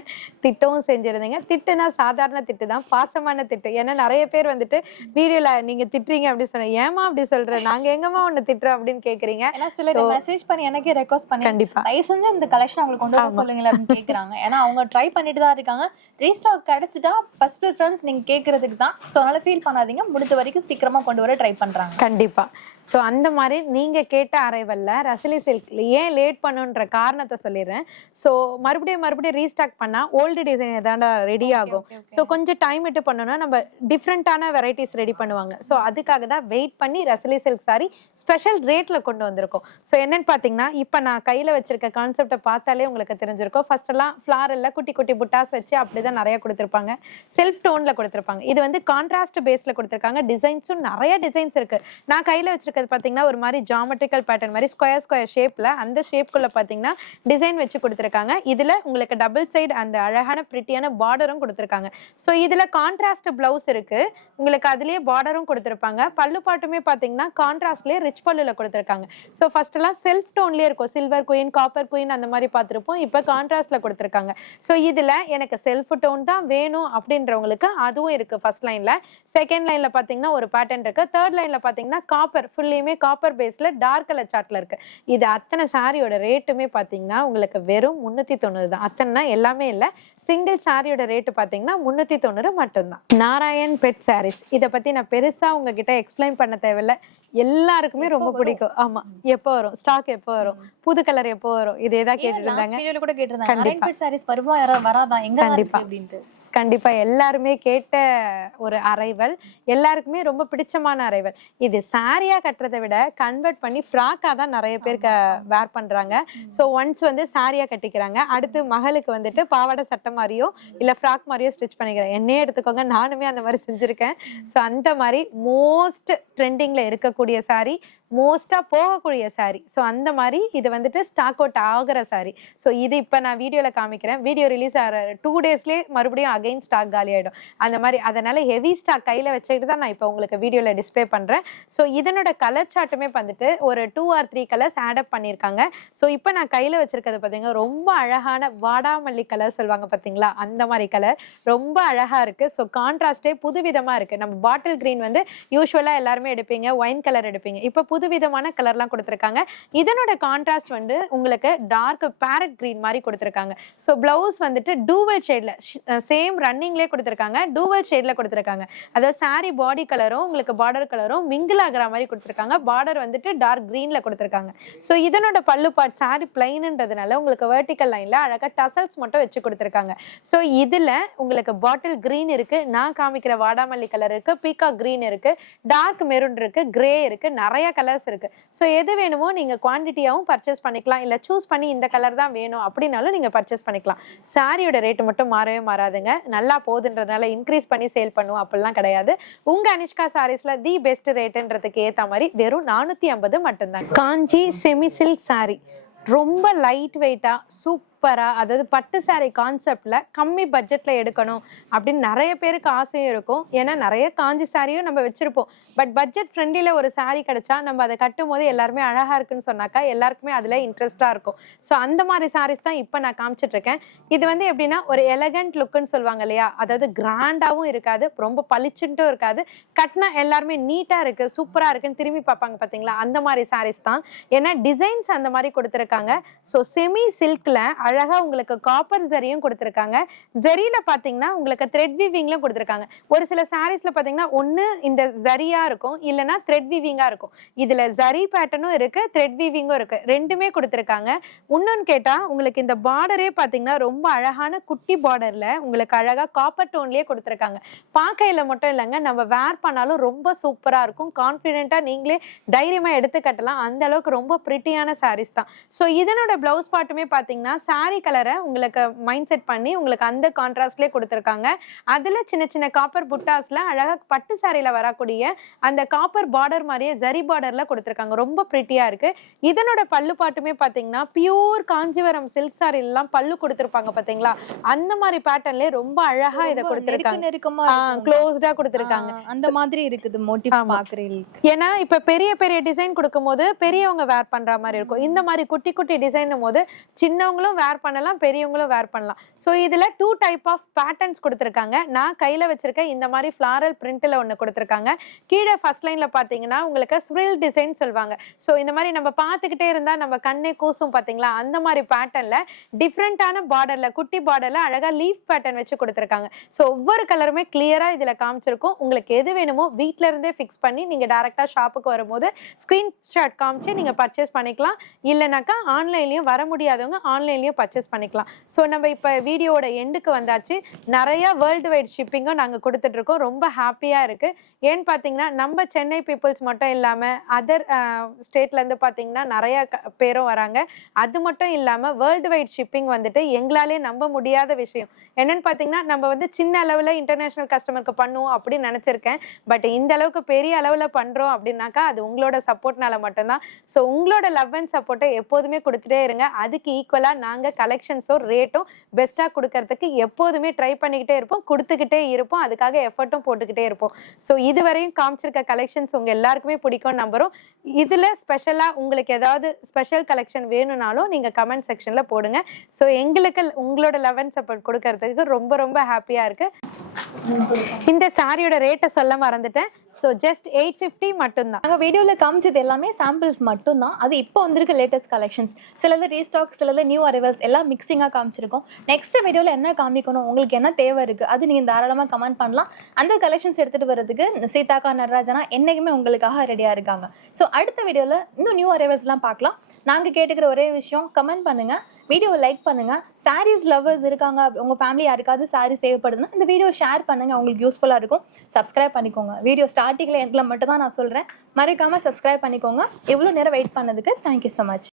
திட்டவும் செஞ்சிருந்தீங்க. திட்டுனா சாதாரண திட்டு தான், பாசமான திட்டு. ஏன்னா நிறைய பேர் வந்துட்டு வீடியோல நீங்க திட்டுறீங்க அப்படின்னு சொன்ன, ஏமா அப்படி சொல்ற, நாங்க எங்கம்மா ஒண்ணு திட்டுறோம் அப்படின்னு கேக்குறீங்க. ஏன்னா சிலர் மெசேஜ் பண்ணி எனக்கே ரெக்வஸ்ட் பண்ணி கண்டிப்பா தயவு செஞ்சு இந்த கலெக்ஷன் அவங்களுக்கு கொண்டு வர சொல்லுங்களேன் அப்படின்னு கேக்குறாங்க. ஏன்னா அவங்க ட்ரை பண்ணிட்டு தான் இருக்காங்க. ரீஸ்டாக் கிடைச்சிட்டா ஃபர்ஸ்ட் ப்ரிஃபரன்ஸ் நீங்க கேக்குறதுக்கு தான். ஸோ அதனால ஃபீல் பண்ணாதீங்க, முடிஞ்ச வரைக்கும் சீக்கிரமா கொண்டு வர ட்ரை பண்றாங்க. கண்டிப்பா. ஸோ அந்த மாதிரி நீங்க கேட்ட அரைவல்ல ரசிலி சில்க்ல ஏன் லேட் பண்ணுன்ற காரணத்தை சொல்லிடுறேன். ஸோ மறுபடியும் ரீஸ்டாக் பண்ணா ஓல்டு டிசைன் தாண்டா ரெடி ஆகும். ஸோ கொஞ்சம் டைம் விட்டு பண்ணோம்னா நம்ம டிஃப்ரெண்டான வெரைட்டிஸ் ரெடி பண்ணுவாங்க. ஸோ அதுக்காக தான் வெயிட் பண்ணி ரசிலி சில்க் சாரி ஸ்பெஷல் ரேட்ல கொண்டு வந்திருக்கோம். ஸோ என்னன்னு பாத்தீங்கன்னா இப்ப நான் கையில வச்சிருக்க கான்செப்டை பார்த்தாலே உங்களுக்கு தெரிஞ்சிருக்கும். ஃபர்ஸ்ட் எல்லாம் ஃபிளாரல்ல குட்டி குட்டி புட்டாஸ் வச்சு அப்படிதான் நிறைய கொடுத்திருப்பாங்க, செல்ஃப் டோன்ல கொடுத்திருப்பாங்க. இது வந்து கான்ட்ராஸ்ட் பேஸ்ல கொடுத்திருக்காங்க. டிசைன்ஸும் நிறைய டிசைன்ஸ் இருக்கு. நான் கையில வச்சிருக்கிறது பாத்தீங்கன்னா ஒரு மாதிரி ஜாமெட்ரிக்கல் பேட்டர்ன் மாதிரி ஸ்கொயர் ஷேப்ல, அந்த ஷேப்குள்ள பாத்தீங்கன்னா டிசைன் வச்சு கொடுத்திருக்காங்க. இதுல உங்களுக்கு டபுள் சைடு அந்த அழகான பிரிட்டியான பார்டரும் கொடுத்திருக்காங்க. ஸோ இதுல கான்ட்ராஸ்ட் பிளவுஸ் இருக்கு, உங்களுக்கு அதுலயே பார்டரும் கொடுத்திருப்பாங்க. பல்லு பாட்டுமே பாத்தீங்கன்னா கான்ட்ராஸ்ட்லயே ரிச் பல்லுல கொடுத்திருக்காங்க. ஸோ ஃபர்ஸ்ட் எல்லாம் செல்ஃப் டோன்லயே இருக்கும், சில்வர் குயின், காப்பர் குயின் அந்த மாதிரி பார்த்திருப்போம். இப்ப கான்ட்ராஸ்ட்ல கொடுத்திருக்காங்க. ஸோ இதுல எனக்கு செல்ஃப் டோன் தான் வேணும் அப்படின்றவங்களுக்கு அதுவும் இருக்கு. ஃபர்ஸ்ட் லைன்ல, செகண்ட் லைன்ல பாத்தீங்கன்னா ஒரு பேட்டர்ன் இருக்கு, தேர்ட் லைன்ல பாத்தீங்கன்னா காப்பர், ஃபுல்லியுமே காப்பர் பேஸ்ல டார்க் கலர் சார்ட்ல இருக்கு. இது அத்தனை சாரியோட ரேட்டுமே பாத்தீங்கன்னா உங்களுக்கு வெறும் 390 தான். அத்தனை எல்லாமே இல்ல, சிங்கிள் சாரியோட ரேட்டு பாத்தீங்கன்னா 390 மட்டும்தான். நாராயண் பெட் சாரீஸ், இதை பத்தி நான் பெருசா உங்ககிட்ட எக்ஸ்பிளைன் பண்ண தேவையில்ல, எல்லாருக்குமே ரொம்ப பிடிக்கும். ஆமா, எப்போ வரும் ஸ்டாக், எப்போ வரும் புது கலர், எப்போ வரும், இதே தான் கேட்டுட்டு இருந்தாங்க. வீடியோல கூட கேட்டிருந்தாங்க நாராயண் பெட் சாரீஸ் வருமா வராதா, எங்க இருக்கு அப்படினு. கண்டிப்பா எல்லாருமே கேட்ட ஒரு அரைவல், எல்லாருக்குமே ரொம்ப பிடிச்சமான அரைவல். இது சாரியா கட்டுறதை விட கன்வெர்ட் பண்ணி ஃப்ராக்கா தான் நிறைய பேர் வேர் பண்றாங்க. ஸோ ஒன்ஸ் வந்து சாரியா கட்டிக்கிறாங்க, அடுத்து மகளுக்கு வந்துட்டு பாவாடை சட்டை மாதிரியோ இல்ல ஃப்ராக் மாதிரியோ ஸ்டிச் பண்ணிக்கிறேன். என்னையே எடுத்துக்கோங்க, நானுமே அந்த மாதிரி செஞ்சிருக்கேன். ஸோ அந்த மாதிரி மோஸ்ட் ட்ரெண்டிங்ல இருக்கக்கூடிய சாரி, மோஸ்டா போகக்கூடிய சாரி. ஸோ அந்த மாதிரி இது வந்துட்டு ஸ்டாக் அவுட் ஆகிற சாரி. ஸோ இது இப்போ நான் வீடியோல காமிக்கிறேன், வீடியோ ரிலீஸ் ஆகிற 2 டேஸ்லேயே மறுபடியும் அகைன் ஸ்டாக் காலி ஆயிடும் அந்த மாதிரி. அதனால ஹெவி ஸ்டாக் கையில வச்சுக்கிட்டு தான் நான் இப்போ உங்களுக்கு வீடியோல டிஸ்பிளே பண்றேன். ஸோ இதனோட கலர் சார்ட்டுமே வந்துட்டு ஒரு 2 or 3 கலர்ஸ் ஆட் அப் பண்ணியிருக்காங்க. ஸோ இப்போ நான் கையில வச்சிருக்கிறது பார்த்தீங்கன்னா ரொம்ப அழகான வாடாமல்லி கலர் சொல்லுவாங்க பார்த்தீங்களா, அந்த மாதிரி கலர் ரொம்ப அழகா இருக்கு. ஸோ கான்ட்ராஸ்டே புதுவிதமா இருக்கு. நம்ம பாட்டில் கிரீன் வந்து யூஸ்வலா எல்லாருமே எடுப்பீங்க, ஒயின் கலர் எடுப்பீங்க, இப்போ புதுவிதமான கலர்லாம் கொடுத்திருக்காங்க. இதனோட கான்ட்ராஸ்ட் வந்து உங்களுக்கு டார்க் பேரட் கிரீன் மாதிரி கொடுத்திருக்காங்க. ஸோ பிளவுஸ் வந்துட்டு டூவல் ஷேட்ல, சேம் ரன்னிங்லேயே கொடுத்திருக்காங்க, டூவல் ஷேட்ல கொடுத்திருக்காங்க. அதாவது சாரி பாடி கலரும் உங்களுக்கு பார்டர் கலரும் மிங்கிள் ஆகிற மாதிரி கொடுத்திருக்காங்க. பார்டர் வந்துட்டு டார்க் கிரீன்ல கொடுத்திருக்காங்க. ஸோ இதனோட பல்லு பார்ட் சாரி பிளைன்ன்றதுனால உங்களுக்கு வெர்டிக்கல் லைன்ல அழகா டசல்ஸ் மட்டும் வச்சு கொடுத்திருக்காங்க. ஸோ இதுல உங்களுக்கு பாட்டில் கிரீன் இருக்கு, நான் காமிக்கிற வாடாமல்லி கலர் இருக்கு, பீகா கிரீன் இருக்கு, டார்க் மெரூன் இருக்கு, கிரே இருக்கு, நிறைய கலர்ஸ் இருக்கு. ஸோ எது வேணுமோ நீங்க குவான்டிட்டியாவும் பர்ச்சேஸ் பண்ணிக்கலாம், இல்ல சூஸ் பண்ணி இந்த கலர் தான் வேணும் அப்படின்னாலும் நீங்க பர்ச்சேஸ் பண்ணிக்கலாம். சாரியோட ரேட் மட்டும் மாறவே மாறாதுங்க, நல்லா போகுதுன்றதுனால இன்க்ரீஸ் பண்ணி சேல் பண்ணுவோம் அப்படிலாம் கிடையாது. உங்க அனிஷ்கா சாரீஸ்ல தி பெஸ்ட் ரேட்ன்றதுக்கு ஏத்த மாதிரி வெறும் 450 மட்டும்தான். காஞ்சி செமி சில்க் சாரி ரொம்ப லைட் வெயிட்டா சூப்பர் சூப்பரா, அதாவது பட்டு saree கான்செப்ட்ல கம்மி பட்ஜெட்ல எடுக்கணும் அப்படின்னு நிறைய பேருக்கு ஆசையும் இருக்கும். ஏன்னா நிறைய காஞ்சி சாரியும் நம்ம வச்சிருப்போம். பட் பட்ஜெட் ஃப்ரெண்ட்லில ஒரு saree கிடைச்சா நம்ம அதை கட்டும் போது எல்லாருமே அழகா இருக்குன்னு சொன்னாக்கா எல்லாருக்குமே அதுல இன்ட்ரெஸ்டா இருக்கும். ஸோ அந்த மாதிரி sarees தான் இப்போ நான் காமிச்சிட்டு இருக்கேன். இது வந்து எப்படின்னா ஒரு எலகண்ட் லுக்குன்னு சொல்லுவாங்க இல்லையா, அதாவது கிராண்டாவும் இருக்காது, ரொம்ப பளிச்சுட்டும் இருக்காது, கட்டினா எல்லாருமே நீட்டா இருக்கு சூப்பரா இருக்குன்னு திரும்பி பார்ப்பாங்க பாத்தீங்களா, அந்த மாதிரி sarees தான். ஏன்னா டிசைன்ஸ் அந்த மாதிரி கொடுத்துருக்காங்க. ஸோ செமி சில்க்ல அழகா உங்களுக்கு காப்பர் ஜரியும் கொடுத்துருக்காங்க. ஜரியில பாத்தீங்கன்னா உங்களுக்கு த்ரெட் வீவிங்லும் கொடுத்துருக்காங்க. ஒரு சில சாரீஸ்ல பாத்தீங்கன்னா ஒண்ணு இந்த ஜரியா இருக்கும், இல்லைன்னா த்ரெட் வீவிங்கா இருக்கும். இதுல ஜரி பேட்டர்னும் இருக்கு, த்ரெட் வீவிங்கும் இருக்கு, ரெண்டுமே கொடுத்துருக்காங்க. இன்னொன்னு கேட்டா உங்களுக்கு இந்த பார்டரே பாத்தீங்கன்னா ரொம்ப அழகான குட்டி பார்டர்ல உங்களுக்கு அழகா காப்பர் டோன்லயே கொடுத்துருக்காங்க. பார்க்கையில மட்டும் இல்லைங்க, நம்ம வேர் பண்ணாலும் ரொம்ப சூப்பரா இருக்கும். கான்ஃபிடென்ட்டா நீங்களே தைரியமா எடுத்து கட்டலாம். அந்த அளவுக்கு ரொம்ப பிரிட்டியான சாரீஸ் தான். ஸோ இதனோட பிளவுஸ் பார்ட்டுமே பார்த்தீங்கன்னா சாரீ கலரை உங்களுக்கு மைண்ட் செட் பண்ணி உங்களுக்கு அந்த கான்ட்ராஸ்ட்லேயே கொடுத்துருக்காங்க. அதில் சின்ன சின்ன காப்பர் புட்டாஸ்ல அழகாக பட்டு சாரியில் வரக்கூடிய அந்த காப்பர் பார்டர் மாதிரியே ஜரி பார்டரில் கொடுத்துருக்காங்க. ரொம்ப பிரிட்டியாக இருக்கு. இதனோட பல்லு பாட்டுமே பார்த்தீங்கன்னா பியூர் காஞ்சிவரம் சில்க் சாரிலாம் பல்லு கொடுத்துருப்பாங்க பார்த்தீங்களா, அந்த மாதிரி பேட்டர்ன்லேயே ரொம்ப அழகா இதை கொடுத்துருக்காங்க. க்ளோஸ்டா கொடுத்துருக்காங்க. அந்த மாதிரி இருக்குது மோட்டிவ் பார்க்கறதுக்கு. ஏன்னா இப்ப பெரிய பெரிய டிசைன் கொடுக்கும்போது பெரியவங்க வேர் பண்ற மாதிரி இருக்கும். இந்த மாதிரி குட்டி குட்டி டிசைன் போது சின்னவங்களும் வேர் பண்ணலாம், பெரியவங்களும் வேர் பண்ணலாம். ஸோ இதுல 2 டைப் ஆஃப் பேட்டர்ன்ஸ் கொடுத்துருக்காங்க. நான் கையில வச்சிருக்க இந்த மாதிரி ஃபிளாரல் பிரிண்ட்ல ஒண்ணு கொடுத்துருக்காங்க. கீழே ஃபர்ஸ்ட் லைன்ல பாத்தீங்கன்னா உங்களுக்கு ஸ்ப்ரில் டிசைன் சொல்லுவாங்க. ஸோ இந்த மாதிரி நம்ம பார்த்துக்கிட்டே இருந்தா நம்ம கண்ணே கூசும் பாத்தீங்களா, அந்த மாதிரி பேட்டர்ன்ல டிஃப்ரெண்டான பார்டர்ல குட்டி பார்டர்ல அழகா லீஃப் பேட்டர்ன் வச்சு கொடுத்துருக்காங்க. ஸோ ஒவ்வொரு கலருமே கிளியரா இதுல காமிச்சிருக்கும். உங்களுக்கு எது வேணுமோ வீட்ல இருந்தே ஃபிக்ஸ் பண்ணி நீங்க டைரக்டா ஷாப்புக்கு வரும்போது ஸ்கிரீன்ஷாட் காமிச்சு நீங்க பர்ச்சேஸ் பண்ணிக்கலாம். இல்லைனாக்கா ஆன்லைன்லயும் வர முடியாதவங்க ஆன்லைன்லயும் பர்ச்சேஸ் பண்ணிக்கலாம். ஸோ நம்ம இப்போ வீடியோட எண்டுக்கு வந்தாச்சு. நிறைய வேர்ல்டு வைட் ஷிப்பிங்கும் நாங்கள் கொடுத்துட்டு இருக்கோம். ரொம்ப ஹாப்பியா இருக்கு. ஏன்னு பார்த்தீங்கன்னா நம்ம சென்னை பீப்புள்ஸ் மட்டும் இல்லாம அதர் ஸ்டேட்ல இருந்து பார்த்தீங்கன்னா நிறைய பேரும் வராங்க. அது மட்டும் இல்லாம வேர்ல்டு வைட் ஷிப்பிங் வந்துட்டு எங்களாலே நம்ப முடியாத விஷயம். என்னன்னு பார்த்தீங்கன்னா நம்ம வந்து சின்ன அளவுல இன்டர்நேஷனல் கஸ்டமருக்கு பண்ணுவோம் அப்படின்னு நினைச்சிருக்கேன். பட் இந்த அளவுக்கு பெரிய அளவுல பண்றோம் அப்படின்னாக்கா அது உங்களோட சப்போர்ட்னால மட்டும்தான். ஸோ உங்களோட லவ் அண்ட் சப்போர்ட்டை எப்போதுமே கொடுத்துட்டே இருங்க. அதுக்கு ஈக்குவலா நாங்க கலெக்ஷன்ஸும் ரேட்டும் பெஸ்டா கொடுக்கறதுக்கு எப்போதுமே ட்ரை பண்ணிக்கிட்டே இருப்போம், கொடுத்துக்கிட்டே இருப்போம், அதுக்காக எஃபர்ட்டும் போட்டுக்கிட்டே இருப்போம். ஸோ இதுவரையும் காமிச்சிருக்க கலெக்ஷன்ஸ் உங்க எல்லாருக்குமே பிடிக்கும் நம்புறோம். இதுல ஸ்பெஷலா உங்களுக்கு ஏதாவது ஸ்பெஷல் கலெக்ஷன் வேணும்னாலும் நீங்க கமெண்ட் செக்ஷன்ல போடுங்க. ஸோ எங்களுக்கு உங்களோட லவ் அண்ட் சப்போர்ட் கொடுக்கறதுக்கு ரொம்ப ரொம்ப ஹாப்பியா இருக்கு. இந்த சாரியோட ரேட்டை சொல்ல மறந்துட்டேன். ஸோ ஜஸ்ட் 850 மட்டும்தான். நாங்கள் வீடியோவில் காமிச்சது எல்லாமே சாம்பிள்ஸ் மட்டும்தான். அது இப்போ வந்திருக்க லேட்டஸ்ட் கலெக்ஷன்ஸ், சிலது ரீஸ்டாக், சிலது நியூ அரைவல்ஸ், எல்லாம் மிக்சிங்காக காமிச்சிருக்கோம். நெக்ஸ்ட் வீடியோவில் என்ன காமிக்கணும், உங்களுக்கு என்ன தேவை இருக்குது, அது நீங்கள் தாராளமாக கமெண்ட் பண்ணலாம். அந்த கலெக்ஷன்ஸ் எடுத்துகிட்டு வரதுக்கு சீதாக்கா நடராஜனா என்றைக்குமே உங்களுக்காக ரெடியாக இருக்காங்க. ஸோ அடுத்த வீடியோவில் இன்னும் நியூ அரைவல்ஸ்லாம் பார்க்கலாம். நாங்கள் கேட்டுக்கிற ஒரே விஷயம், கமெண்ட் பண்ணுங்கள், வீடியோவை லைக் பண்ணுங்கள். சாரீஸ் லவ்வர்ஸ் இருக்காங்க, உங்கள் ஃபேமிலி யாருக்காவது சாரீஸ் தேவைப்படுதுன்னா இந்த வீடியோ ஷேர் பண்ணுங்கள், உங்களுக்கு யூஸ்ஃபுல்லாக இருக்கும். சப்ஸ்கிரைப் பண்ணிக்கோங்க. வீடியோ ஸ்டார்டிங்கில் எண்டில் மட்டும் தான் நான் சொல்கிறேன், மறக்காமல் சப்ஸ்கிரைப் பண்ணிக்கோங்க. இவ்வளோ நேரம் வெயிட் பண்ணதுக்கு தேங்க்யூ ஸோ மச்.